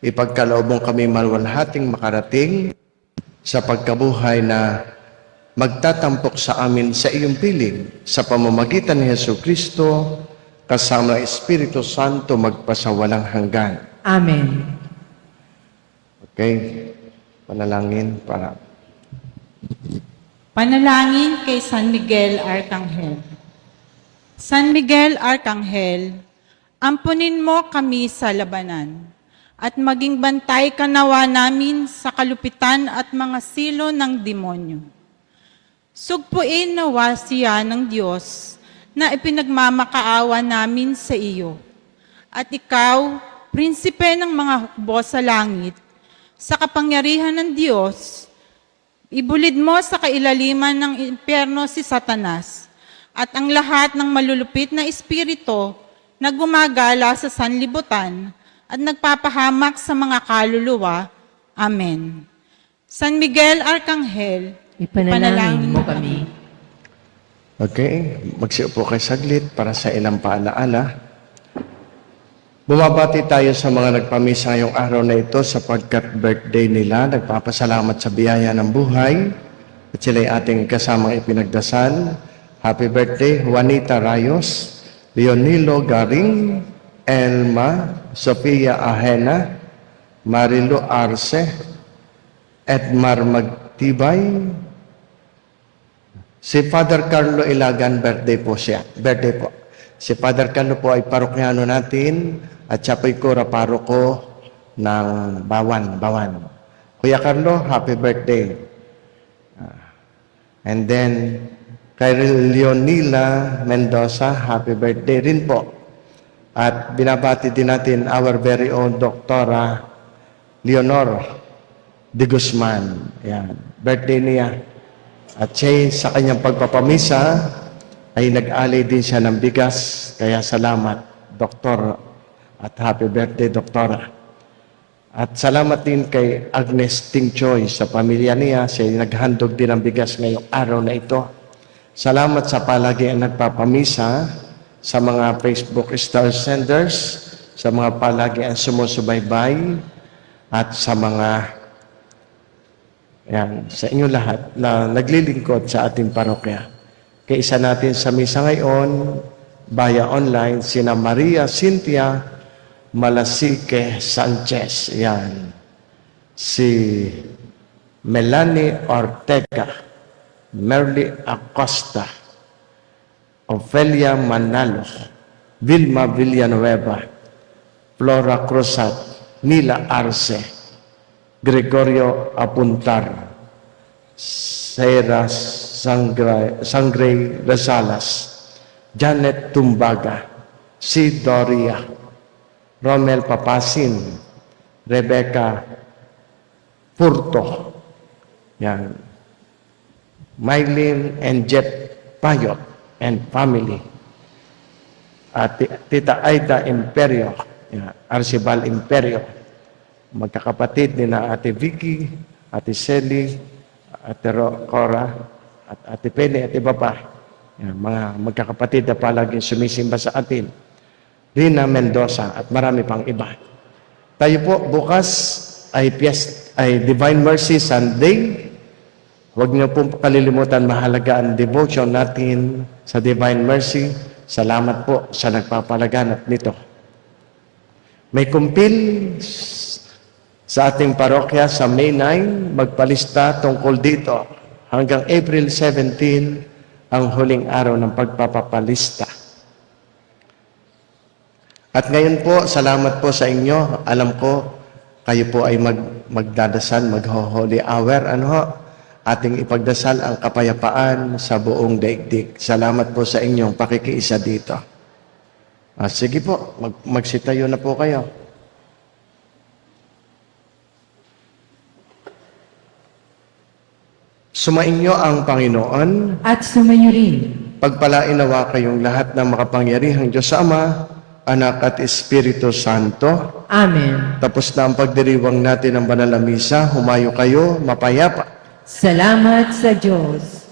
Ipagkaloob mong kami maluwalhating makarating sa pagkabuhay na magtatampok sa amin sa iyong piling sa pamamagitan ni Jesucristo kasama ng Espiritu Santo magpasawalang hanggan. Amen. Okay, panalangin para. Panalangin kay San Miguel Arcangel. San Miguel Arcangel, ampunin mo kami sa labanan at maging bantay ka nawa namin sa kalupitan at mga silo ng demonyo. Sugpuin nawa siya ng Diyos na ipinagmamakaawa namin sa iyo. At ikaw, prinsipe ng mga hukbo sa langit, sa kapangyarihan ng Diyos, ibulid mo sa kailaliman ng impyerno si Satanas at ang lahat ng malulupit na espiritu na gumagala sa sanlibutan at nagpapahamak sa mga kaluluwa. Amen. San Miguel Arcangel, Ipanalangin mo kami. Okay, magsiupo kayo saglit para sa ilang paalaala. Bumabati tayo sa mga nagpamisa ngayong araw na ito sapagkat birthday nila. Nagpapasalamat sa biyaya ng buhay at sila'y ating kasamang ipinagdasal. Happy birthday, Juanita Rayos, Leonilo Garing, Elma, Sofia Ahena, Marilu Arce, Edmar Magtibay. Si Father Carlo Ilagan, birthday po siya. Birthday po. Si Father Carlo po ay parokyano natin at siya po'y kura paroko ng Bawan. Kuya Carlo, happy birthday. And then, kay Leonila Mendoza, happy birthday rin po. At binabati din natin our very own Doktora Leonor de Guzman. Yan, birthday niya. At siya sa kanyang pagpapamisa ay nag-alay din siya ng bigas. Kaya salamat, Doktor, at happy birthday, Doktora. At salamat din kay Agnes Ting Choi sa pamilya niya. Siya ay naghandog din ng bigas ngayong araw na ito. Salamat sa palagi ang nagpapamisa, sa mga Facebook star senders, sa mga palagi ang sumusubaybay, at sa mga sa inyo lahat na naglilingkod sa ating parokya. Kaisa natin sa misa ngayon, via online, sina Maria Cynthia Malasique Sanchez. Yan. Si Melanie Ortega, Merly Acosta, Ofelia Manalo, Vilma Villanueva, Flora Cruzat, Nila Arce, Gregorio Apuntar, Sarah Sangre Rosales, Janet Tumbaga, C. Doria, Romel Papasin, Rebecca Furto, yan, Mylene and Jet Payot and family, at Tita Aida Imperio, yan, Arcibal Imperio, magkakapatid ni na Ate Vicky, Ate Selly, Ate Cora, at Ate Penny at iba pa. Yan, mga magkakapatid na palaging sumisimba sa atin. Rina Mendoza at marami pang iba. Tayo po bukas ay Divine Mercy Sunday. Huwag niyo po kalilimutan, mahalaga ang devotion natin sa Divine Mercy. Salamat po sa nagpapalaganap nito. May kumpil sa ating parokya sa May 9, magpalista tungkol dito. Hanggang April 17, ang huling araw ng pagpapapalista. At ngayon po, salamat po sa inyo. Alam ko, kayo po ay magdadasal, mag-holy hour. Ating ipagdasal ang kapayapaan sa buong daigdig. Salamat po sa inyong pakikiisa dito. Sige po, magsitayo na po kayo. Sumainyo ang Panginoon. At sumayo rin. Pagpalain nawa kayong lahat ng makapangyarihang Diyos Ama, Anak at Espiritu Santo. Amen. Tapos na ang pagdiriwang natin ng banal na misa, humayo kayo, mapayapa. Salamat sa Diyos.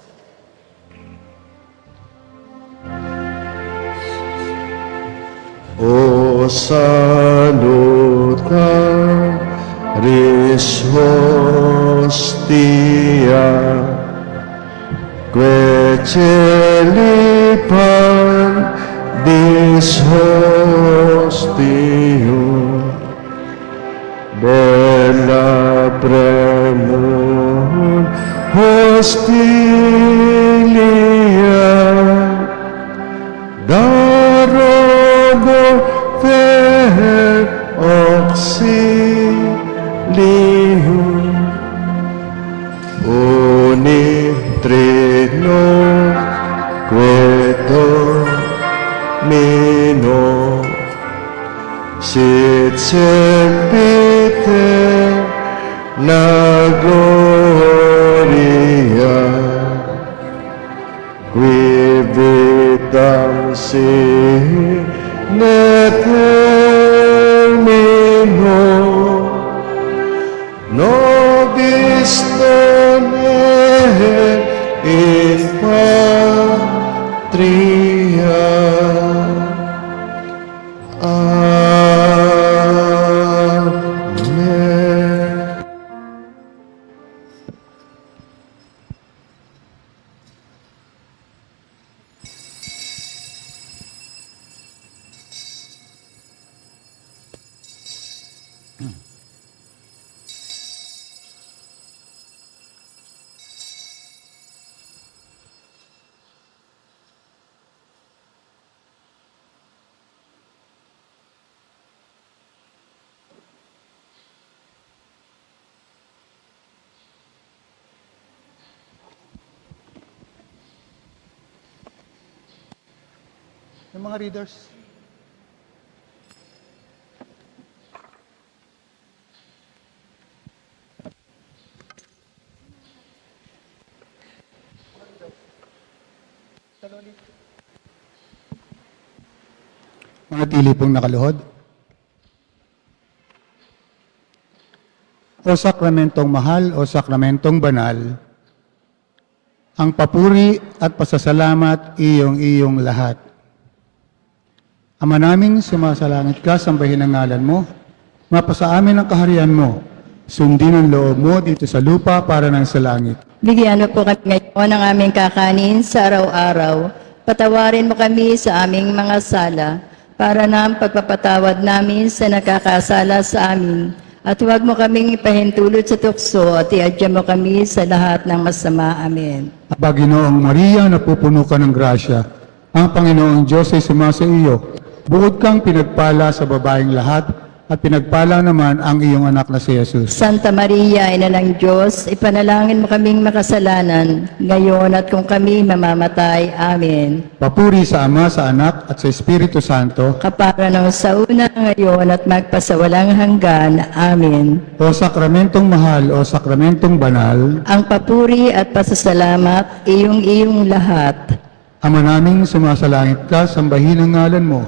O salutaris hostia, que celi pan dis hostium, bella premur hostilia, darobo per auxilium, uni trino quedo mino, sit sempiter na gloria, qui vitam sine termino, nobis donee in patria. Amen. Yung mga readers. Talo ulit. Manatili pong nakaluhod. O sakramentong mahal, o sakramentong banal, ang papuri at pasasalamat iyong lahat. Ama naming sumasalangit ka, sambahin ang ngalan mo, mapasa amin ang kaharian mo, sundin ang loob mo dito sa lupa para ng sa langit. Bigyan mo po kami ngayon ng aming kakanin sa araw-araw. Patawarin mo kami sa aming mga sala para na ang pagpapatawad namin sa nakakasala sa amin. At huwag mo kaming ipahintulot sa tukso at iadya mo kami sa lahat ng masama. Amen. Aba, Ginoong Maria, napupuno ka ng grasya. Ang Panginoong Diyos ay sumasa iyo. Bukod kang pinagpala sa babaeng lahat, at pinagpala naman ang iyong anak na si Jesus. Santa Maria, Ina ng Diyos, ipanalangin mo kaming makasalanan, ngayon at kung kami mamamatay. Amen. Papuri sa Ama, sa Anak, at sa Espiritu Santo. Kapara ng sa una, ngayon at magpasawalang hanggan. Amen. O sakramentong mahal, o sakramentong banal, Ang papuri at pasasalamat, iyong lahat. Ama naming sumasalangit ka, sambahin ang ngalan mo.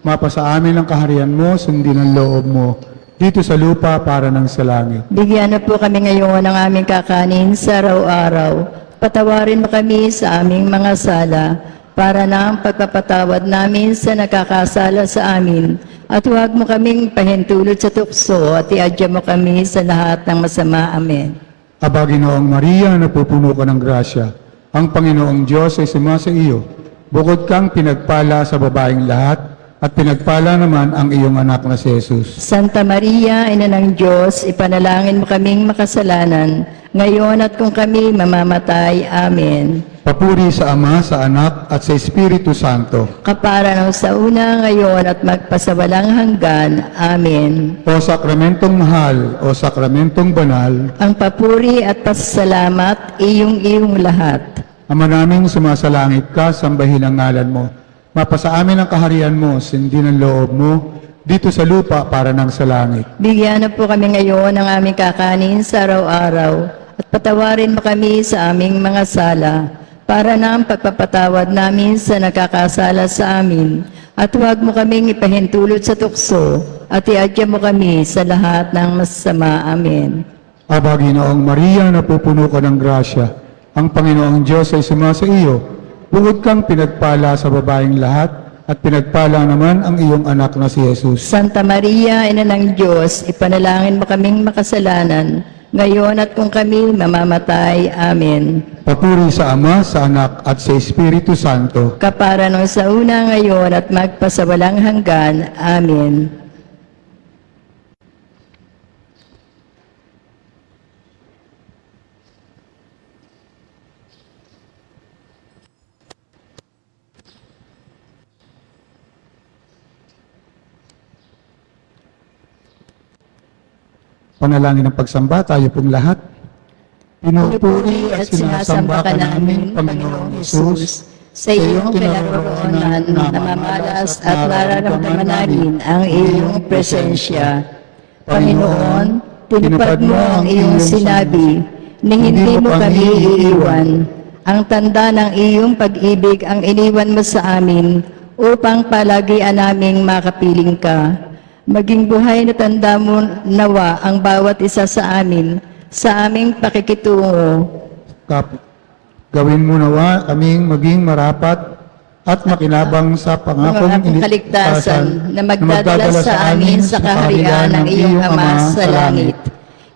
Mapasa amin ang kaharian mo, sundin ang loob mo, dito sa lupa para ng sa langit. Bigyan na po kami ngayon ng aming kakanin sa araw-araw. Patawarin mo kami sa aming mga sala, para na ang pagpapatawad namin sa nakakasala sa amin. At huwag mo kaming pahintulot sa tukso at iadya mo kami sa lahat ng masama. Amen. Aba, Ginoong Maria, napupuno ka ng grasya. Ang Panginoong Diyos ay sumasa iyo. Bukod kang pinagpala sa babaeng lahat, at pinagpala naman ang iyong anak na si Jesus. Santa Maria, Ina ng Diyos, ipanalangin mo kaming makasalanan, ngayon at kung kami mamamatay. Amen. Papuri sa Ama, sa Anak, at sa Espiritu Santo. Kapara ng sa una, ngayon at magpasawalang hanggan. Amen. O sakramentong mahal, o sakramentong banal, Ang papuri at pasasalamat, iyong lahat. Ama naming sumasalangit ka, sambahin ang ngalan mo. Mapasa amin ang kaharian mo, sundin ang loob mo, dito sa lupa para ng sa langit. Bigyan na po kami ngayon ng aming kakanin sa araw-araw at patawarin mo kami sa aming mga sala para na ang pagpapatawad namin sa nakakasala sa amin. At huwag mo kaming ipahintulot sa tukso at iadya mo kami sa lahat ng masama. Amen. Aba, Ginoong Maria, napupuno ka ng grasya. Ang Panginoong Diyos ay sumasa iyo. Bukod kang pinagpala sa babaeng lahat, at pinagpala naman ang iyong anak na si Jesus. Santa Maria, Ina ng Diyos, ipanalangin mo kaming makasalanan, ngayon at kung kami mamamatay. Amen. Papuri sa Ama, sa Anak, at sa Espiritu Santo. Kapara nung sa una, ngayon at magpasawalang hanggan. Amen. Panalangin ng pagsamba, tayo pong lahat. Pinupuri at sinasamba ka namin, Panginoong Isus. Sa iyong kinaroroonan, namamalas at nararamdaman namin ang iyong presensya. Panginoon, tinupad mo ang iyong sinabi, ni hindi mo kami iiwan. Ang tanda ng iyong pag-ibig ang iniwan mo sa amin, upang palagian naming makapiling ka. Maging buhay na tanda mo nawa ang bawat isa sa amin, sa aming pakikitungo. Gawin mo nawa kaming maging marapat at makinabang sa pangakong kaligtasan na magdadala sa amin sa kaharian ng iyong Ama sa langit.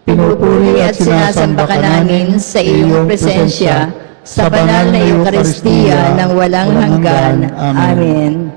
Pinupuri at sinasamba ka namin sa iyong presensya, sa banal na Eucharistia ng walang hanggan. Amen.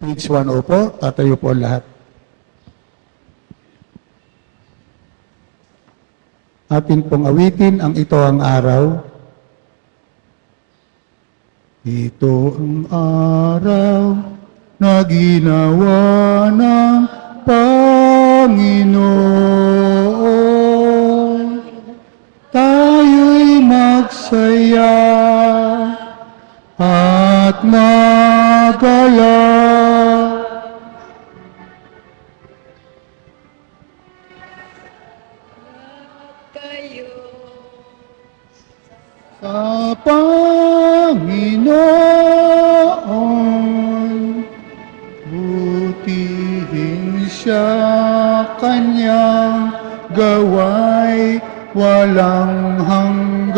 Page 1 po, tatayo po lahat. Atin pong awitin ang ito ang araw. Ito ang araw na ginawa ng Panginoon. magsaya at magalak. Sa Panginoon, butihin siya, kanyang gaway walang hanggan.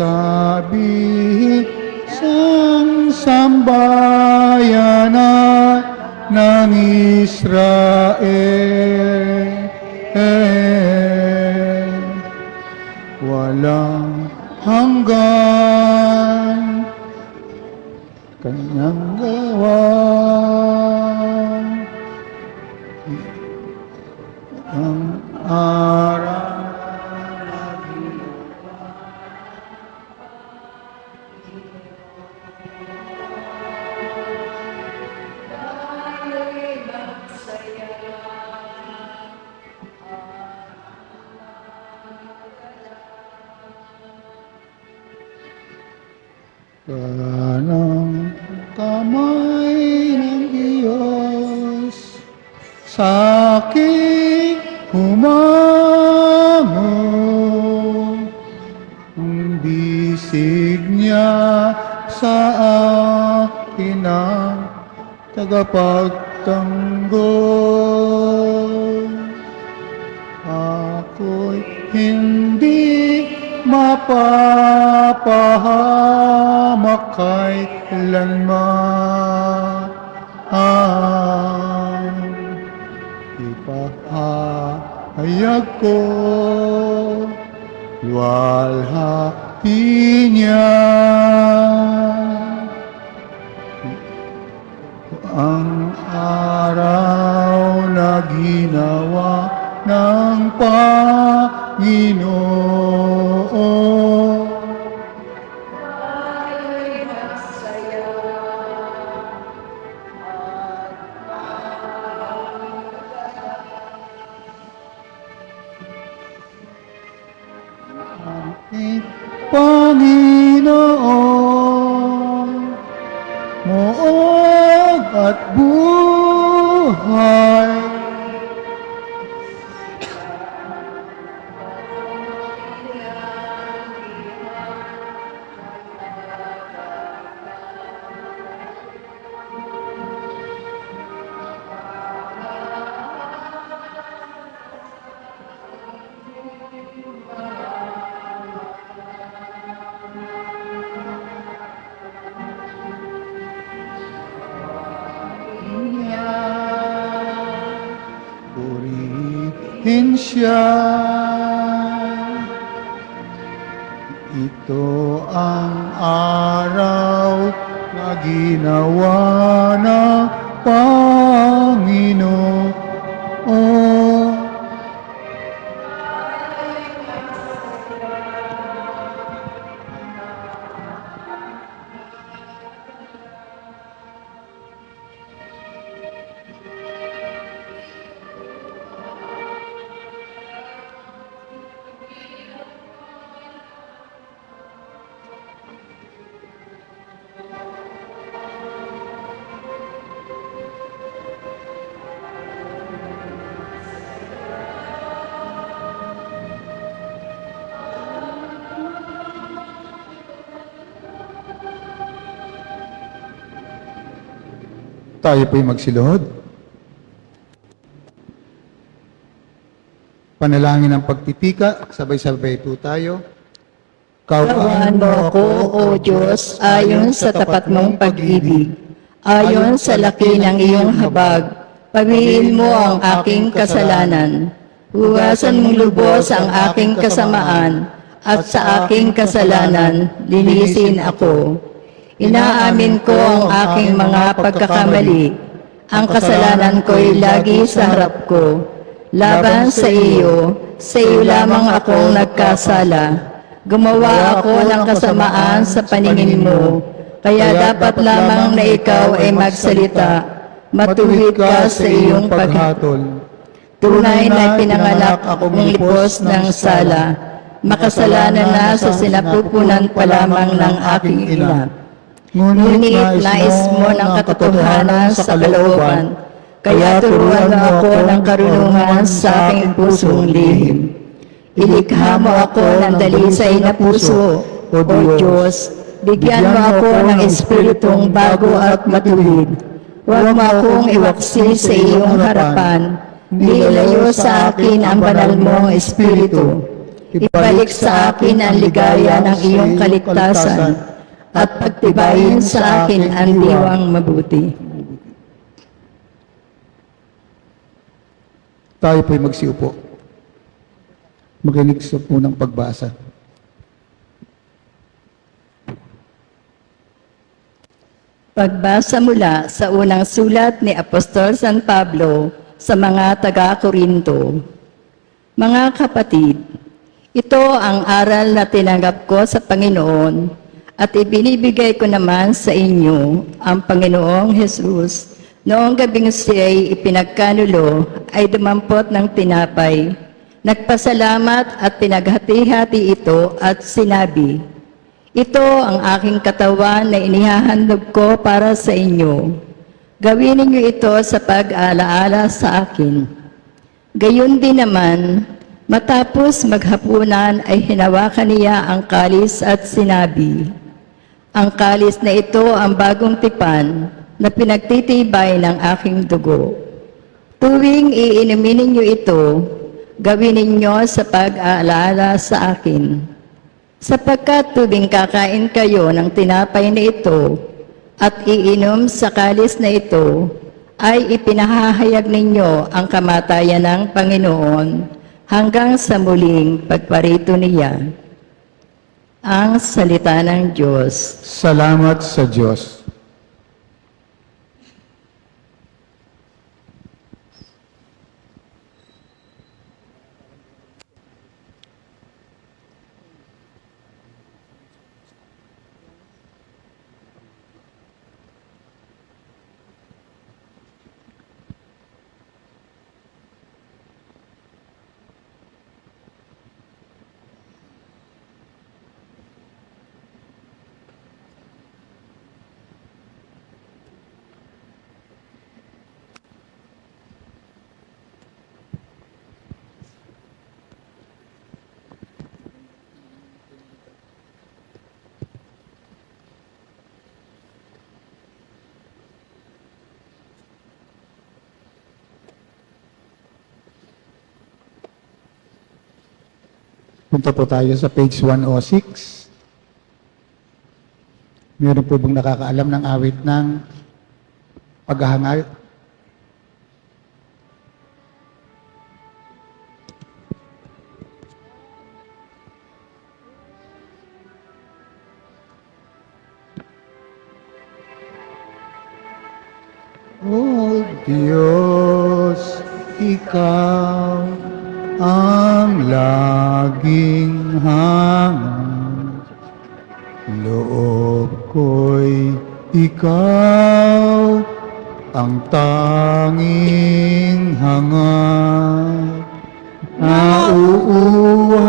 Sabihin sang sambayanan ng Israel, walang hanggan kanyang gawa. Ang araw kanang kamay ng Diyos sa aking humango. Ang bisig niya sa akin ang tagapagtanggol. Ako'y hindi mapapahamak kailanman. Ipahayag ko luwalhati niya ang araw na ginawa ng Panginoon. Aking Panginoon, moog at buhay. Purihin siya. Ito ang araw na ginawa ng Panginoon. Tayo po'y magsiluhod. Panalangin ng pagpipika, sabay-sabay po tayo. Kawaan mo ako, O Diyos, ayon sa tapat mong pag-ibig. Ayon sa laki ng iyong habag, pagwiin mo ang aking kasalanan. Hugasan mong lubos ang aking kasamaan, at sa aking kasalanan, linisin ako. Inaamin ko ang aking mga pagkakamali. Ang kasalanan ko'y lagi sa harap ko. Laban sa iyo lamang akong nagkasala. Gumawa ako ng kasamaan sa paningin mo. Kaya dapat lamang na ikaw ay magsalita. Matuwid ka sa iyong paghatol. Tunay na pinanganak akong lipos ng sala, makasalanan na sa sinapupunan pa lamang ng aking ina. Ngunit nais mo ng katotohanan sa kalooban, kaya turuan mo ako ng karunungan sa aking pusong lihim. Ilikha mo ako ng dalisay na puso, O Diyos. Bigyan mo ako ng espiritong bago at matuwid. Huwag mo akong iwaksi sa iyong harapan. Ilayo sa akin ang banal mong espiritu. Ibalik sa akin ang ligaya ng iyong kaligtasan at pagtibayin sa akin ang diwang mabuti. Tayo po'y magsiupo. Makinig sa unang pagbasa. Pagbasa mula sa unang sulat ni Apostol San Pablo sa mga taga-Korinto. Mga kapatid, ito ang aral na tinanggap ko sa Panginoon at ibinibigay ko naman sa inyo ang Panginoong Jesus. Noong gabing siya'y ipinagkanulo ay dumampot ng tinapay. Nagpasalamat at pinaghati-hati ito at sinabi, "Ito ang aking katawan na inihahandog ko para sa inyo. Gawin ninyo ito sa pag-alaala sa akin." Gayon din naman, matapos maghapunan ay hinawakan niya ang kalis at sinabi, "Ang kalis na ito ang bagong tipan na pinagtitibay ng aking dugo. Tuwing iinumin ninyo ito, gawin ninyo sa pag-aalala sa akin. Sapagkat tuwing kakain kayo ng tinapay na ito at iinom sa kalis na ito, ay ipinahahayag ninyo ang kamatayan ng Panginoon hanggang sa muling pagparito niya." Ang salita ng Diyos. Salamat sa Diyos. Punta po tayo sa page 106. Meron po bang nakakaalam ng awit ng paghahangal? O Diyos, Ikaw ang laging hangat. Loob ko'y Ikaw ang tanging hangat. Nauuhaw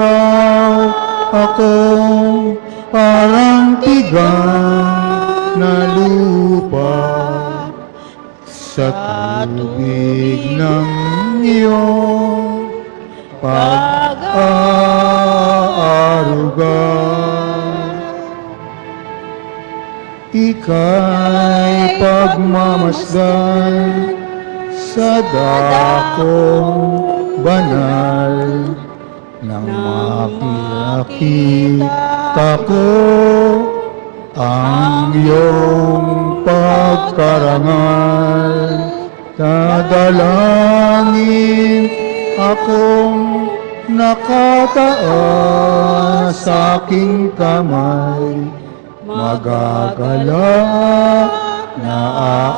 akong parang tigang na lupa sa tubig ng iyong pag-aaruga. Ika'y pagmamasdan sa dakong banal nang makita ko ang iyong pagkarangal. Dadalangin akong nakataas sa aking kamay, magagalak na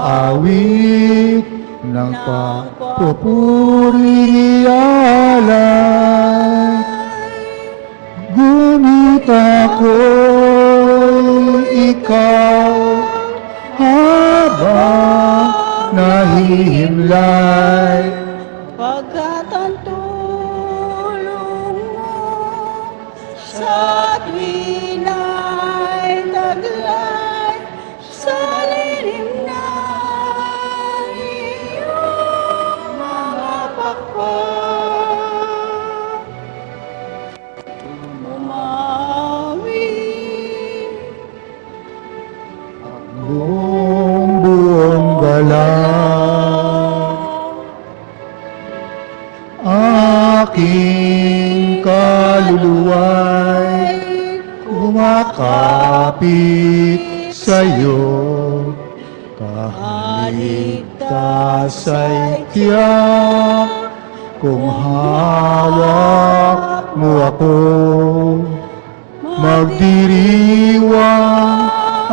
aawit ng papupuri alay. Gunit ako'y ikaw habang nahihimlay, kapit sa'yo, kahaligtas ay tiyak, kung hawak mo ako, magdiriwang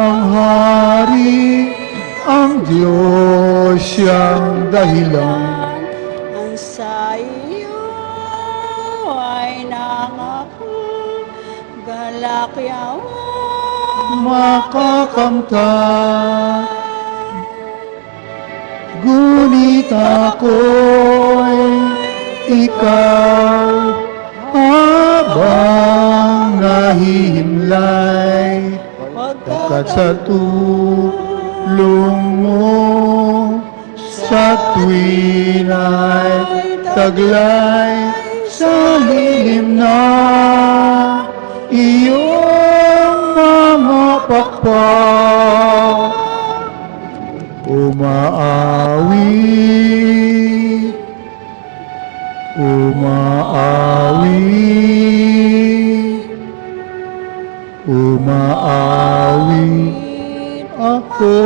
ang hari, ang Diyos siyang dahilan. Ang sa iyo ay nangako, galak yawan. Makakamtan, ngunit ako'y ikaw habang nahihimlay, pagkat sa tulong mo sa tuwin ay taglay sa lilim na iyong mga pakpak, umaawit, umaawit, umaawit ako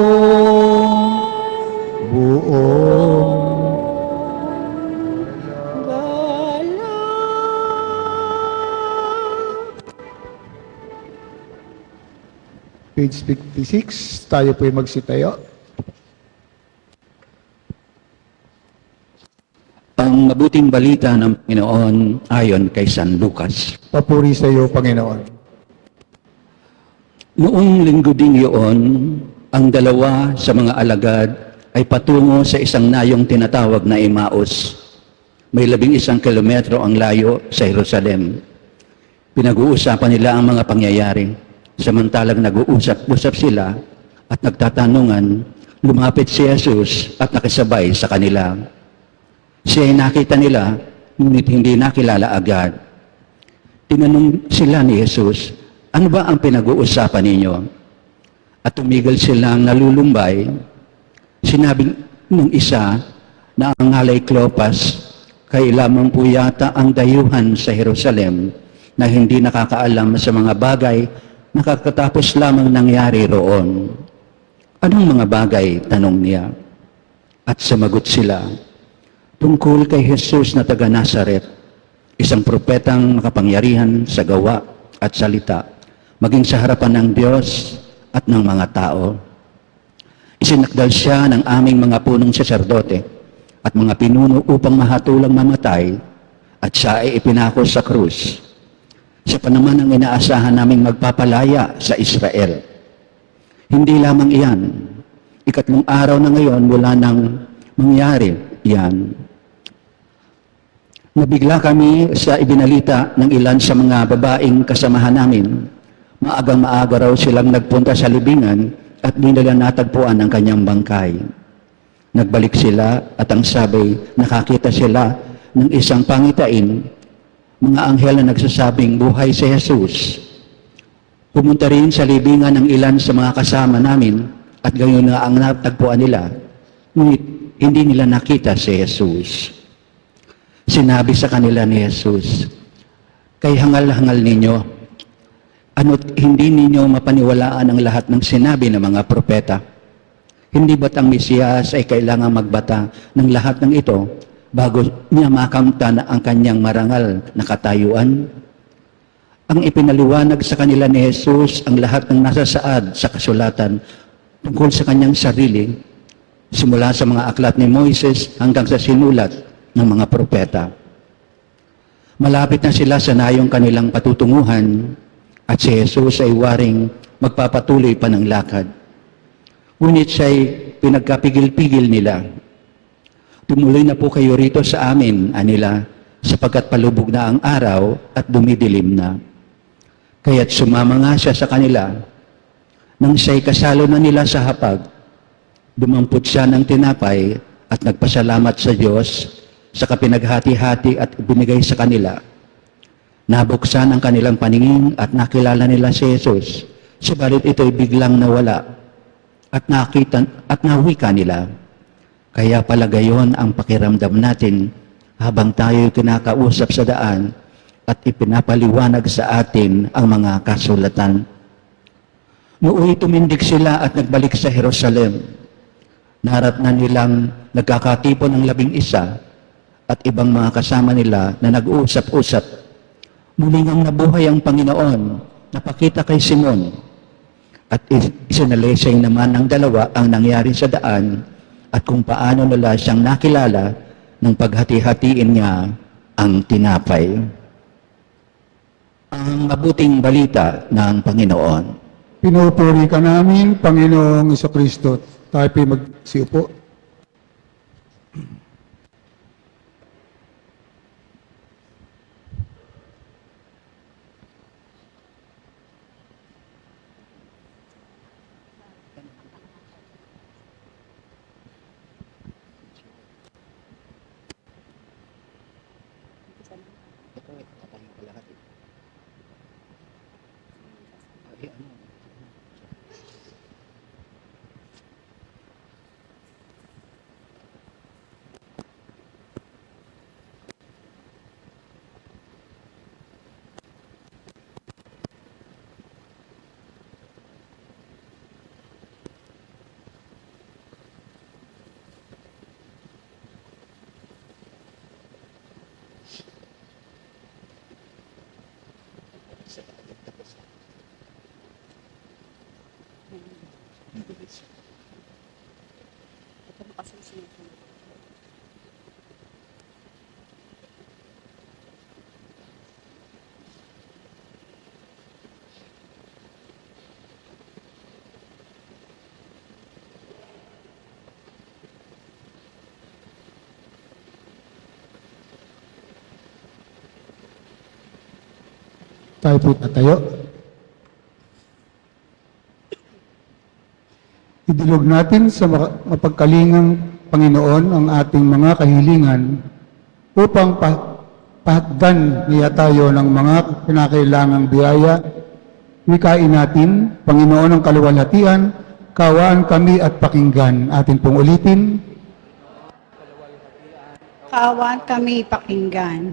buong Page 56, tayo po'y magsitayo. Ang mabuting balita ng Panginoon ayon kay San Lucas. Papuri sa iyo, Panginoon. Noong linggo ding iyon, ang dalawa sa mga alagad ay patungo sa isang nayong tinatawag na Emmaus. May 11 kilometro ang layo sa Jerusalem. Pinag-uusapan nila ang mga pangyayari. Samantalang nag-uusap-usap sila at nagtatanungan, lumapit si Jesus at nakisabay sa kanila. Siya ay nakita nila, ngunit hindi nakilala agad. Tinanong sila ni Jesus, ano ba ang pinag-uusapan ninyo? At tumigil silang nalulumbay. Sinabi ng isa na ang ngalay Cleopas, kailangan po yata ang dayuhan sa Jerusalem na hindi nakakaalam sa mga bagay na kakatapos lamang nangyari roon. Anong mga bagay? Tanong niya. At sumagot sila, tungkol kay Jesus na taga Nazaret, isang propetang makapangyarihan sa gawa at salita, maging sa harapan ng Diyos at ng mga tao. Isinakdal siya ng aming mga punong saserdote at mga pinuno upang mahatulang mamatay, at siya ay ipinako sa krus. Siya pa naman ang inaasahan naming magpapalaya sa Israel. Hindi lamang iyan, ikatlong araw na ngayon mula nang mangyari iyan. Nabigla kami sa ibinalita ng ilan sa mga babaeng kasamahan namin. Maagang maaga raw silang nagpunta sa libingan at di nila natagpuan ang kanyang bangkay. Nagbalik sila at ang sabi, nakakita sila ng isang pangitain, mga anghel na nagsasabing buhay si Jesus. Pumunta rin sa libingan ng ilan sa mga kasama namin at gayon na ang natagpuan nila. Ngunit hindi nila nakita si Jesus. Sinabi sa kanila ni Jesus, kay hangal-hangal ninyo, ano't hindi ninyo mapaniwalaan ang lahat ng sinabi ng mga propeta? Hindi ba't ang Mesiyas ay kailangang magbata ng lahat ng ito bago niya makamtan ang kanyang marangal na katayuan? Ang ipinaliwanag sa kanila ni Jesus ang lahat ng nasasaad sa kasulatan tungkol sa kanyang sarili, simula sa mga aklat ni Moises hanggang sa sinulat ng mga propeta. Malapit na sila sa nayong kanilang patutunguhan at si Jesus ay waring magpapatuloy pa ng lakad. Ngunit siya'y pinagkapigil-pigil nila. Tumuloy na po kayo rito sa amin, anila, sapagkat palubog na ang araw at dumidilim na. Kaya't sumama nga siya sa kanila. Nang siya'y kasalo na nila sa hapag, dumampot siya ng tinapay at nagpasalamat sa Diyos sa kapinaghati-hati at ibinigay sa kanila. Nabuksan ang kanilang paningin at nakilala nila si Jesus. Subalit ito'y biglang nawala at nakita at nawika nila. Kaya pala gayon ang pakiramdam natin habang tayo'y kinakausap sa daan at ipinapaliwanag sa atin ang mga kasulatan. Nooy tumindig sila at nagbalik sa Jerusalem. Naratnan nilang nagkakatipon ng 11 at ibang mga kasama nila na nag-uusap-usap. Muling ang nabuhay ang Panginoon, napakita kay Simon. At isinalaysay naman ng dalawa ang nangyari sa daan at kung paano nila siyang nakilala nang paghati-hatiin niya ang tinapay. Ang mabuting balita ng Panginoon. Pinupuri ka namin, Panginoong Isokristo. Tayo po'y magsiupo. Tayo po'y tatayo. Idulog natin sa mapagkalingang Panginoon ang ating mga kahilingan upang pahatgan niya tayo ng mga kinakailangang biyaya. Wikain natin, Panginoon ng kaluwalhatian, kaawaan kami at pakinggan. Atin pong ulitin. Kaawaan kami pakinggan.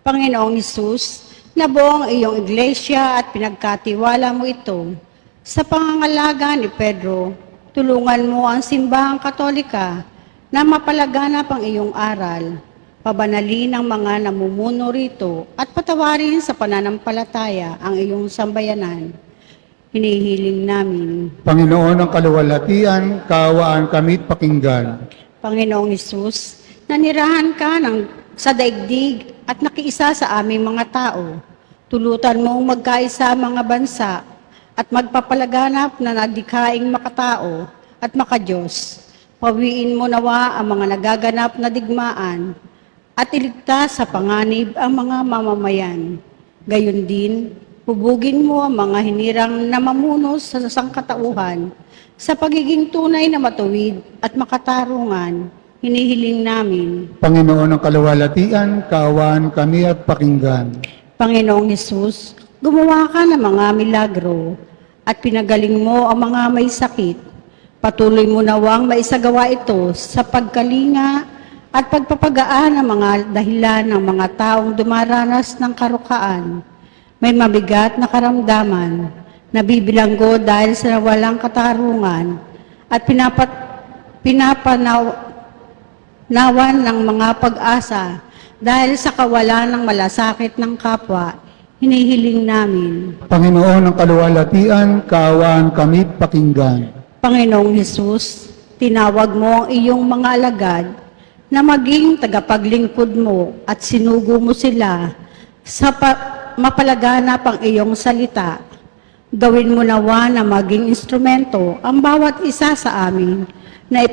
Panginoong Hesus, nabuo ang iyong iglesia at pinagkatiwala mo ito. Sa pangangalaga ni Pedro, tulungan mo ang simbahang katolika na mapalaganap ang iyong aral, pabanalin ang mga namumuno rito at patawarin sa pananampalataya ang iyong sambayanan. Hinihiling namin. Panginoon ng kaluwalhatian, kaawaan kami at pakinggan. Panginoong Hesus, nanirahan ka sa daigdig at nakiisa sa aming mga tao. Tulutan mong magkaisa ang mga bansa at magpapalaganap na nadikhaing makatao at makadiyos. Pawiin mo nawa ang mga nagaganap na digmaan at iligtas sa panganib ang mga mamamayan. Gayon din, hubugin mo ang mga hinirang namamuno sa sangkatauhan sa pagiging tunay na matuwid at makatarungan. Hinihiling namin. Panginoon ng kaluwalhatian, kaawaan kami at pakinggan. Panginoong Hesus, gumawa ka ng mga milagro at pinagaling mo ang mga may sakit. Patuloy mo nawang maisagawa ito sa pagkalinga at pagpapagaan ng mga dahilan ng mga taong dumaranas ng karukaan. May mabigat na karamdaman, nabibilanggo dahil sa walang katarungan at pinapanawan ng mga pag-asa dahil sa kawalan ng malasakit ng kapwa. Hinihiling namin. Panginoon ng kaluwalhatian, kaawaan kami at pakinggan. Panginoong Hesus, tinawag mo ang iyong mga alagad na maging tagapaglingkod mo at sinugo mo sila sa mapalaganap ang iyong salita. Gawin mo nawa na maging instrumento ang bawat isa sa amin na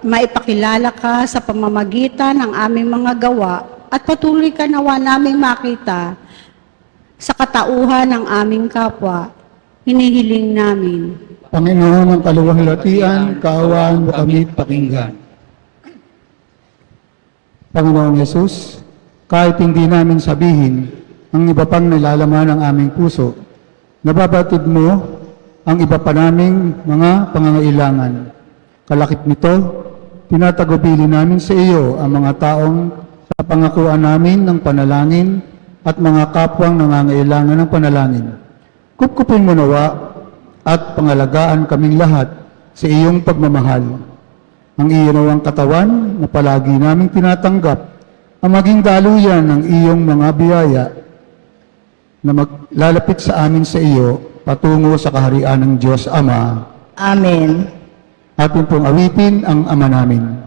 maipakilala ka sa pamamagitan ng aming mga gawa at patuloy ka nawa naming makita sa katauhan ng aming kapwa. Hinihiling namin. Panginoon ng kaluwalhatian, kaawaan mo kami at pakinggan. Panginoong Yesus, kahit hindi namin sabihin ang iba pang nilalaman ng aming puso, nababatid mo ang iba pa naming mga pangangailangan. Kalakip nito, tinatagubili namin sa iyo ang mga taong sa pangakuan namin ng panalangin at mga kapwang nangangailangan ng panalangin. Kupkupin mo nawa at pangalagaan kaming lahat sa iyong pagmamahal. Ang iyon ang katawan na palagi naming tinatanggap ang maging daluyan ng iyong mga biyaya na maglalapit sa amin sa iyo patungo sa kaharian ng Diyos Ama. Amen. Atin pong awitin ang Ama namin.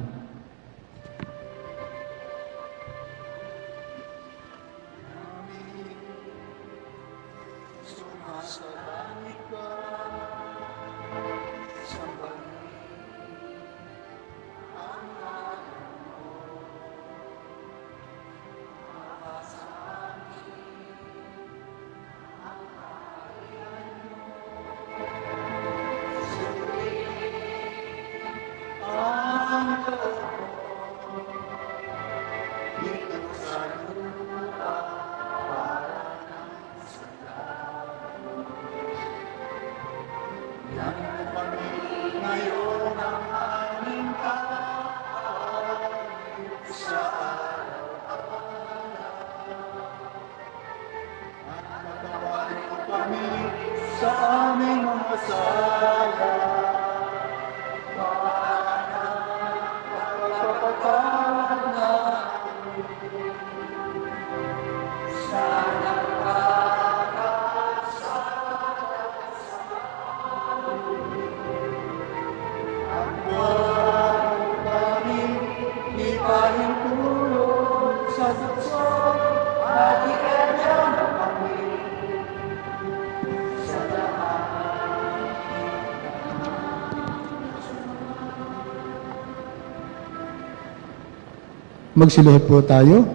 Magsilihip po tayo.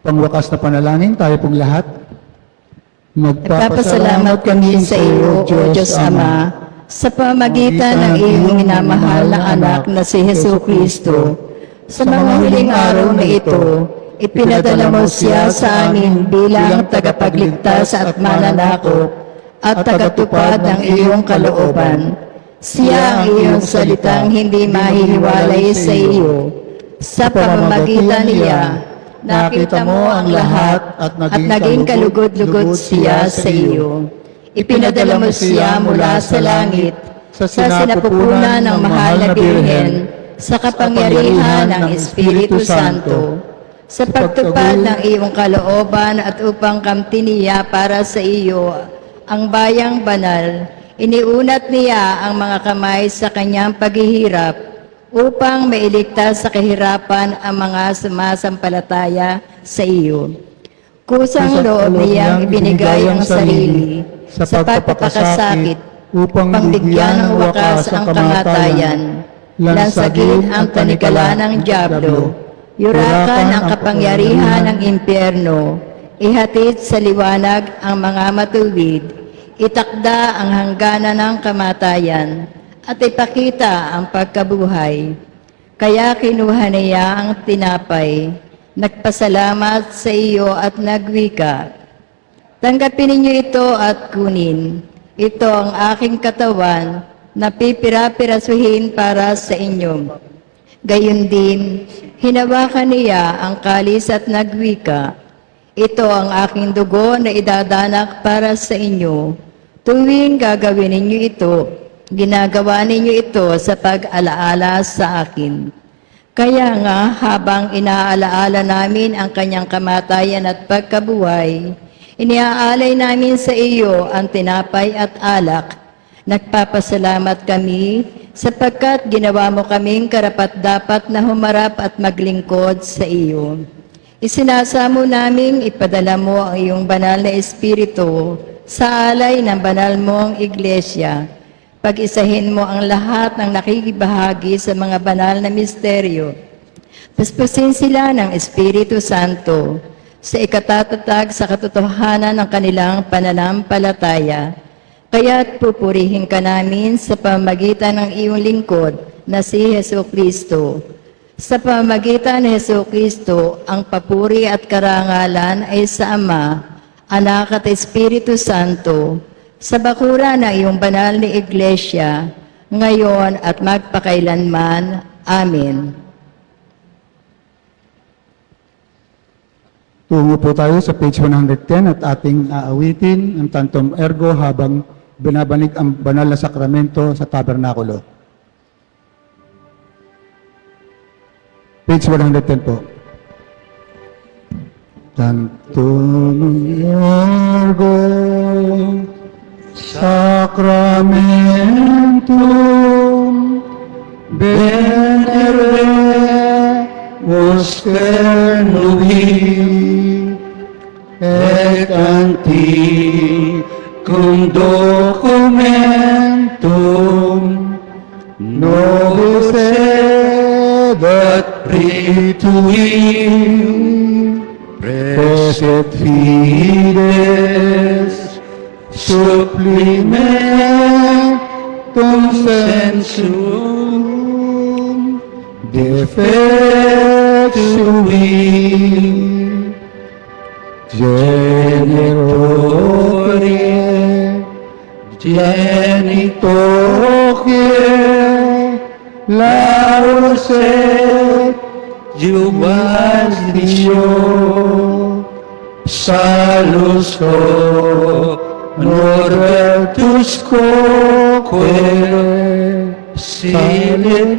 Pangwakas na panalangin, tayo pong lahat. Nagpapasalamat kami sa iyo, O Diyos Ama, sa pamagitan ng iyong minamahal na anak na si Hesu Kristo. Sa mga huling araw na ito, ipinadala mo siya sa amin bilang tagapagligtas at mananakop at tagatupad ng iyong kalooban. Siya ang iyong salitang hindi mahihiwalay sa iyo. Sa pamamagitan niya, nakita mo ang lahat at naging kalugod-lugod siya sa iyo. Ipinadala mo siya mula sa langit, sa sinapupunan ng mahal na Birhen, sa kapangyarihan ng Espiritu Santo, sa pagtupad ng iyong kalooban at upang kamtiniya para sa iyo ang bayang banal, iniunat niya ang mga kamay sa kanyang paghihirap upang mailigtas sa kahirapan ang mga sumasampalataya sa iyo. Kusang loob niyang ibinigay ang sarili sa pagpapakasakit upang bigyan ng wakas ang kamatayan, lansagin ang tanikala ng dyablo, yurakan ang kapangyarihan ng impyerno, ihatid sa liwanag ang mga matuwid, itakda ang hangganan ng kamatayan, at ipakita ang pagkabuhay. Kaya kinuha niya ang tinapay, nagpasalamat sa iyo at nagwika, tanggapin ninyo ito at kunin. Ito ang aking katawan na pipira-pirasuhin para sa inyo. Gayon din, hinawakan niya ang kalis at nagwika, ito ang aking dugo na idadanak para sa inyo. Tuwing gagawin ninyo ito, ginagawa ninyo ito sa pag-alaala sa akin. Kaya nga, habang inaalaala namin ang kanyang kamatayan at pagkabuhay, iniaalay namin sa iyo ang tinapay at alak. Nagpapasalamat kami sapagkat ginawa mo kaming karapat-dapat na humarap at maglingkod sa iyo. Isinasamo naming ipadala mo ang iyong banal na Espiritu sa alay ng banal mong iglesia. Pag-isahin mo ang lahat ng nakikibahagi sa mga banal na misteryo. Paspasin sila ng Espiritu Santo sa ikatatatag sa katotohanan ng kanilang pananampalataya. Kaya't pupurihin ka namin sa pamamagitan ng iyong lingkod na si Hesu Kristo. Sa pamamagitan ni Hesu Kristo, ang papuri at karangalan ay sa Ama, Anak at Espiritu Santo, sa bakura ng iyong banal na Iglesia, ngayon at magpakailanman. Amen. Tungo po tayo sa page 110 at ating aawitin ang Tantum Ergo habang binabanig ang banal na sakramento sa tabernakulo. Page 110 po. Tantum ergo sacramentum veneremus Nubi et antiquum documentum nobis edat ritui preset fides supplimentum sensum defectui generore genitoque laus et jubas Dio salus norbertus quoque silet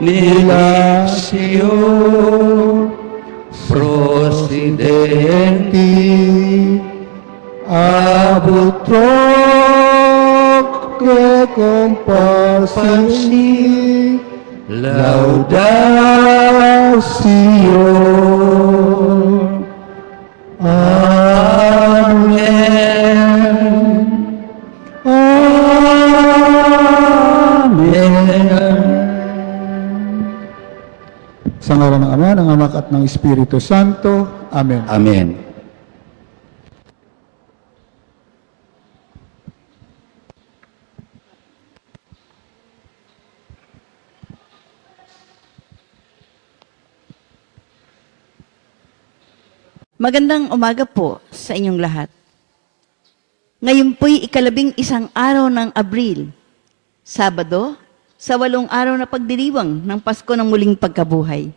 nilatio prosidenti abutroque compassi laudatio. Amen. Amen. Sa ngalan ng Ama, ng Anak at ng Espiritu Santo. Amen. Amen. Magandang umaga po sa inyong lahat. Ngayon po'y 11 araw ng Abril, Sabado, sa 8 araw na pagdiriwang ng Pasko ng muling pagkabuhay.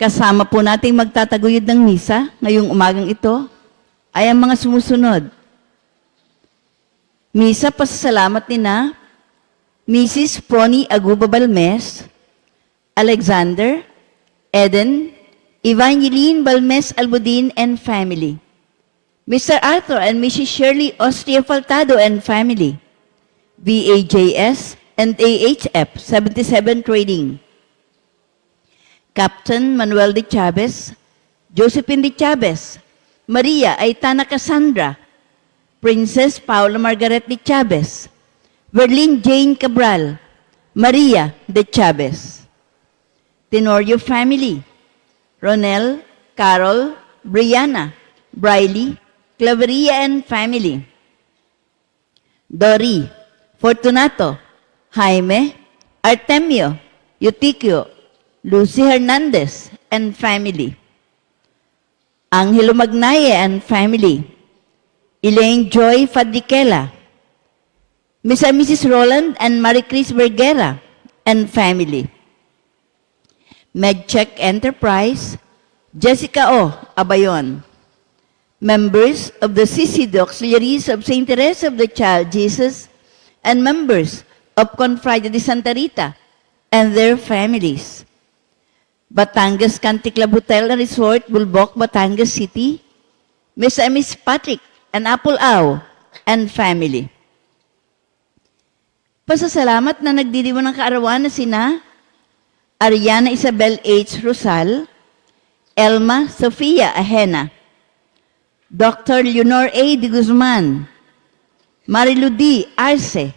Kasama po nating magtataguyod ng misa ngayong umagang ito ay ang mga sumusunod. Misa pasasalamat ni na Mrs. Prony Aguba Balmes, Alexander, Eden, Evangeline Balmes Albudin and family. Mr. Arthur and Mrs. Shirley Ostria Faltado and family. VAJS and AHF 77 Trading. Captain Manuel de Chavez, Josephine de Chavez, Maria Aitana Cassandra, Princess Paula Margaret de Chavez, Verlin Jane Cabral, Maria de Chavez. Tenorio family, Ronel, Carol, Brianna, Briley, Claveria and family. Dori, Fortunato, Jaime, Artemio, Eutikio, Lucy Hernandez and family. Angelo Magnaye and family. Elaine Joy Fadriquela, Miss and Mrs. Roland and Marie Chris Vergera and family. MedCheck Enterprise, Jessica O. Abayon. Members of the CCD Auxiliaries of St. Teresa of the Child Jesus and members of Confrade de Santa Rita and their families. Batangas Country Club Hotel and Resort, Bulbok, Batangas City, Miss and Miss Patrick and Apple Au and family. Pasasalamat na nagdiriwang ng kaarawan na sina Ariana Isabel H. Rosal, Elma Sofia Ahena, Dr. Leonor A. de Guzman, Marilu D. Arce,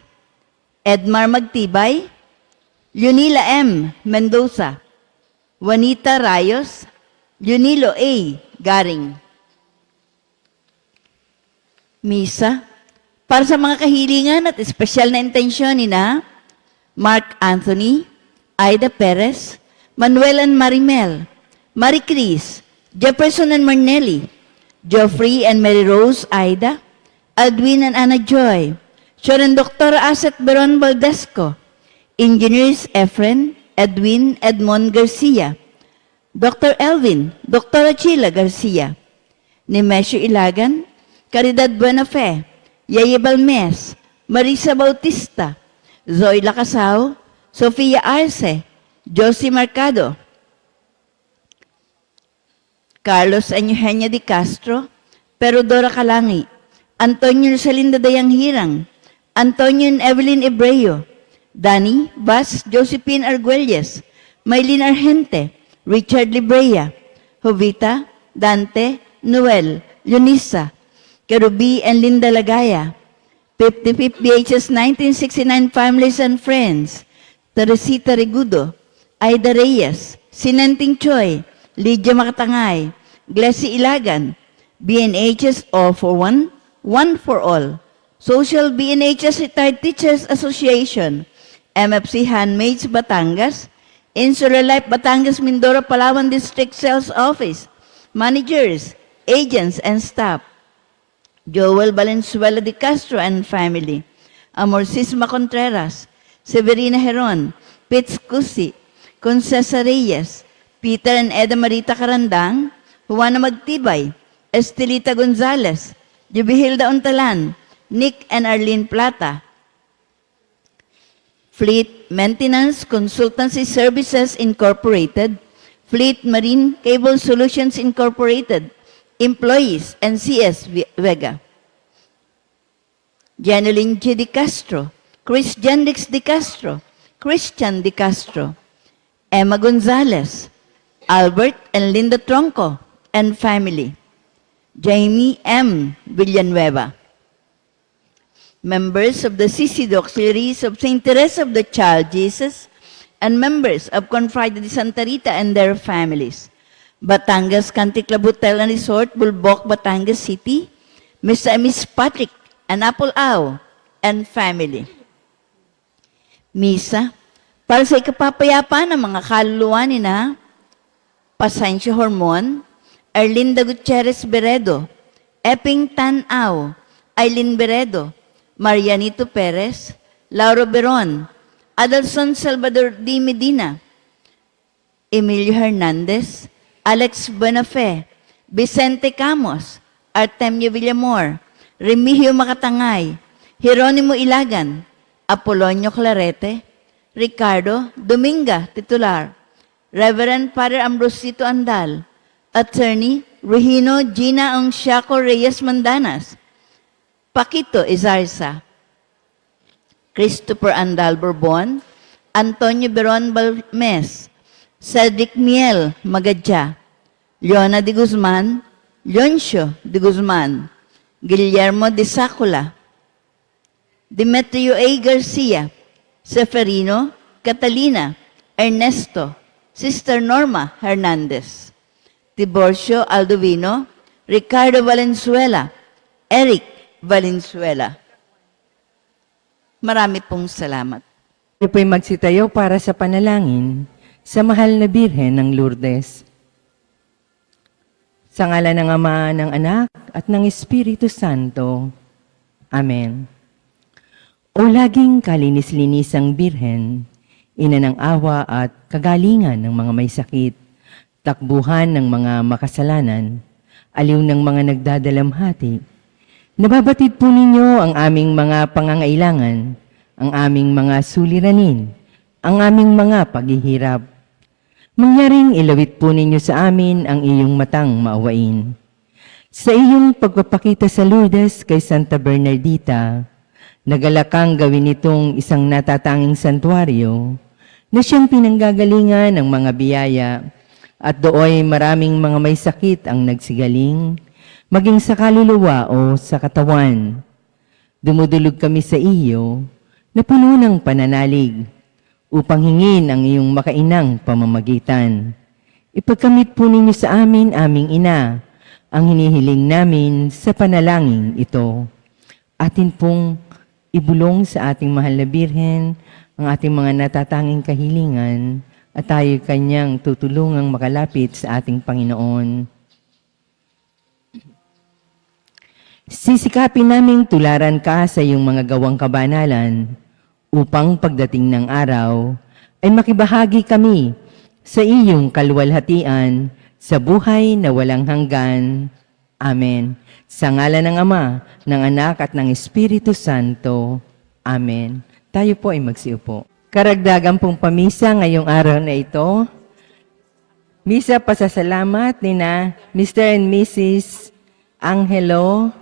Edmar Magtibay, Leonila M. Mendoza, Juanita Rayos, Leonilo A. Garing. Misa, para sa mga kahilingan at espesyal na intensyon ni na Mark Anthony, Aida Perez, Manuel and Marimel, Marie Chris, Jefferson and Marnelli, Geoffrey and Mary Rose Aida, Aldwin and Anna Joy, Sharon Dr. Asset Beron Valdesco, Engineers Efren, Edwin Edmond Garcia, Dr. Elvin, Dr. Achila Garcia, Nemesio Ilagan, Caridad Buenafe, Yeye Balmes, Marisa Bautista, Zoe Lacasao, Sofia Arce, Josie Mercado, Carlos Eugenio de Castro, Perodora Calangi, Antonio Rosalinda Dayang Hirang, Antonio and Evelyn Ebreo, Danny, Bas, Josephine Arguelles, Maylin Argente, Richard Librea, Jovita, Dante, Noel, Leonisa, Kerubi and Linda Lagaya, 55th BHS 1969 Families and Friends, Teresita Regudo, Aida Reyes, Sinenting Choi, Lydia Makatangay, Glessy Ilagan, BNHS All for One, One for All, Social BNHS Retired Teachers Association, MFC Handmaids Batangas, Insular Life Batangas Mindoro Palawan District Sales Office, managers, agents, and staff, Joel Valenzuela de Castro and family, Amorcisma Contreras, Severina Heron, Pitts Cusi, Concesa Reyes, Peter and Eda Marita Carandang, Juana Magtibay, Estelita Gonzalez, Jubihilda Untalan, Nick and Arlene Plata, Fleet Maintenance Consultancy Services Incorporated, Fleet Marine Cable Solutions Incorporated, employees, and CS Vega. Janeline G. De Castro, Chris Jendix De Castro, Christian De Castro, Emma Gonzalez, Albert and Linda Tronco, and family. Jamie M. Villanueva. Members of the CCD Auxiliaries of St. Teresa of the Child Jesus, and members of Confrade de Santa Rita and their families. Batangas Country Club Hotel and Resort, Bulbok, Batangas City, Mr. and Miss Patrick, and Apple Au, and family. Misa, para sa ikapapayapa ng mga kaluluwa ni na Pasensyo Hormon, Erlinda Gutierrez Beredo, Epping Tan-Au, Aileen Beredo, Marianito Perez, Lauro Beron, Adelson Salvador D. Medina, Emilio Hernandez, Alex Buenafé, Vicente Camos, Artemio Villamor, Remigio Makatangay, Hieronimo Ilagan, Apolonio Clarete, Ricardo Dominga, titular, Reverend Father Ambrosito Andal, Attorney Regino Gina Ongsiaco Reyes Mandanas, Paquito Izarza, Christopher Andal Bourbon, Antonio Beron Balmes, Cedric Miel Magadja, Leona de Guzman, Leoncio de Guzman, Guillermo de Sacula, Demetrio A. Garcia, Seferino, Catalina, Ernesto, Sister Norma Hernandez, Tiborcio Aldovino, Ricardo Valenzuela, Eric Valenzuela. Marami pong salamat. Tayo po'y magsitayo para sa panalangin sa mahal na Birhen ng Lourdes. Sa ngalan ng Ama, ng Anak, at ng Espiritu Santo. Amen. O laging kalinis-linisang Birhen, ina ng awa at kagalingan ng mga may sakit, takbuhan ng mga makasalanan, aliw ng mga nagdadalamhati, nababatid po ninyo ang aming mga pangangailangan, ang aming mga suliranin, ang aming mga paghihirap. Mangyaring ilawit po ninyo sa amin ang iyong matang maawain. Sa iyong pagpapakita sa Lourdes kay Santa Bernardita, nagalakang gawin itong isang natatanging santuaryo na siyang pinanggagalingan ng mga biyaya at dooy maraming mga may sakit ang nagsigaling, maging sa kaluluwa o sa katawan. Dumudulog kami sa iyo na puno ng pananalig upang hingin ang iyong makainang pamamagitan. Ipagkamit po ninyo sa amin, aming ina, ang hinihiling namin sa panalangin ito. Atin pong ibulong sa ating mahal na Birhen ang ating mga natatanging kahilingan at tayo kanyang tutulungang makalapit sa ating Panginoon. Sisikapin naming tularan ka sa iyong mga gawang kabanalan upang pagdating ng araw ay makibahagi kami sa iyong kaluwalhatian sa buhay na walang hanggan. Amen. Sa ngalan ng Ama, ng Anak at ng Espiritu Santo. Amen. Tayo po ay magsiupo. Karagdagan pong pamisa ngayong araw na ito. Misa pasasalamat ni na Mr. and Mrs. Angelo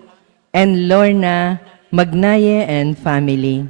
and Lorna Magnaye and family.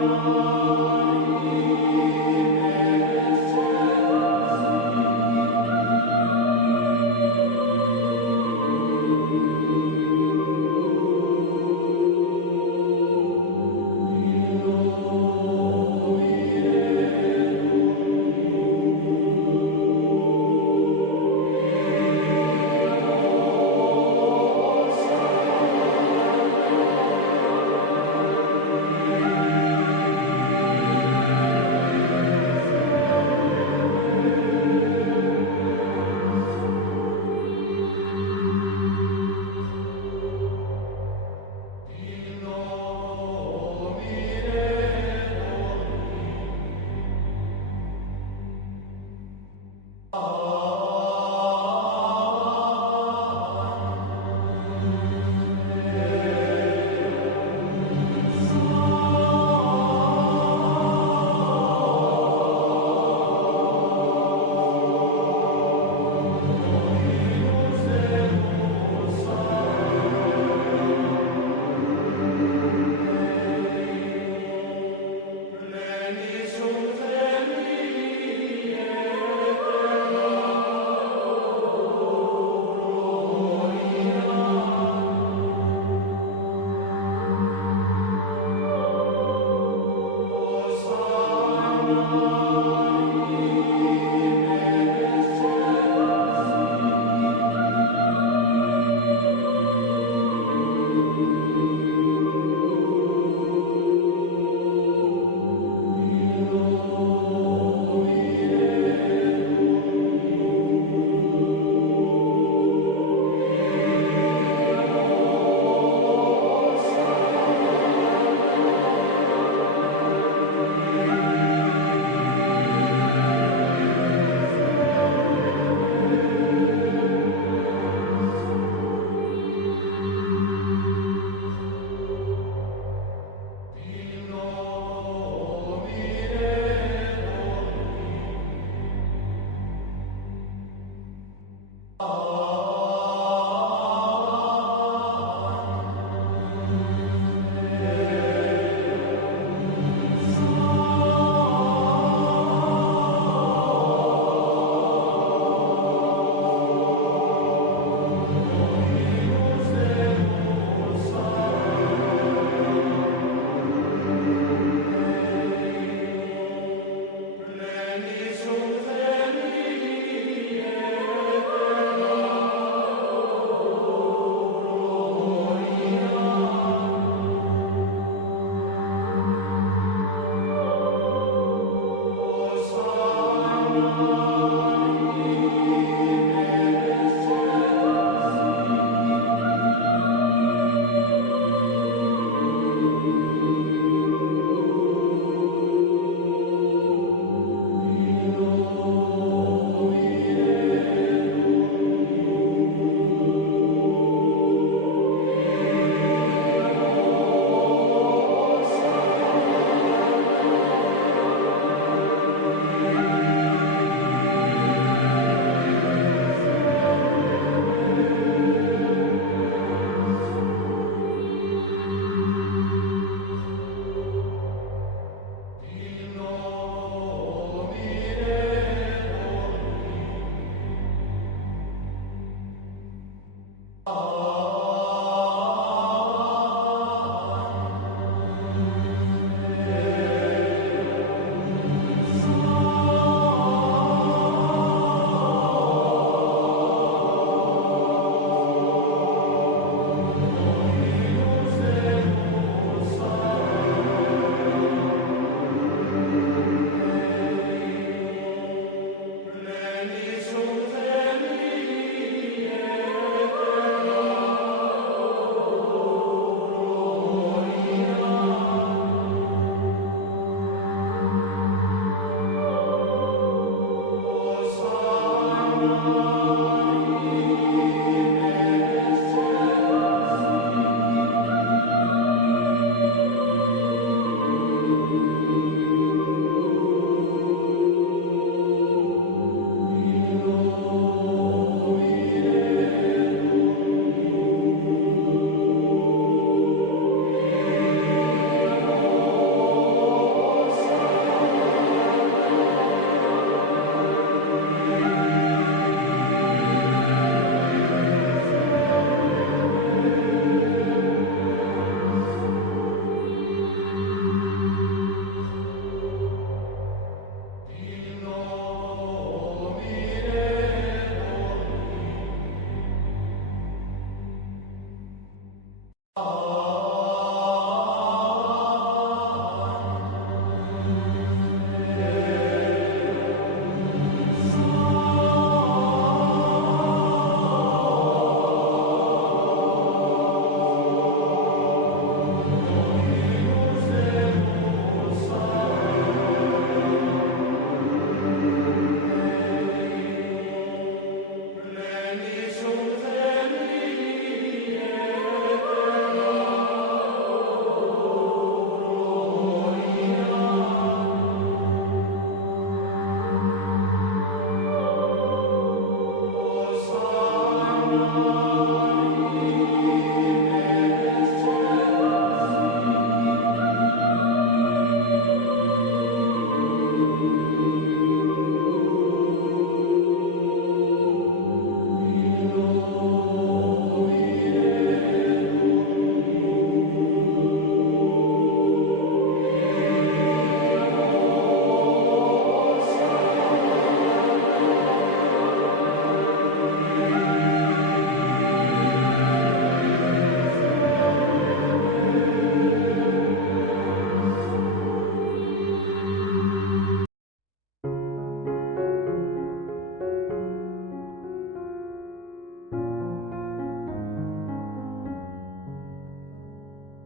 Amen.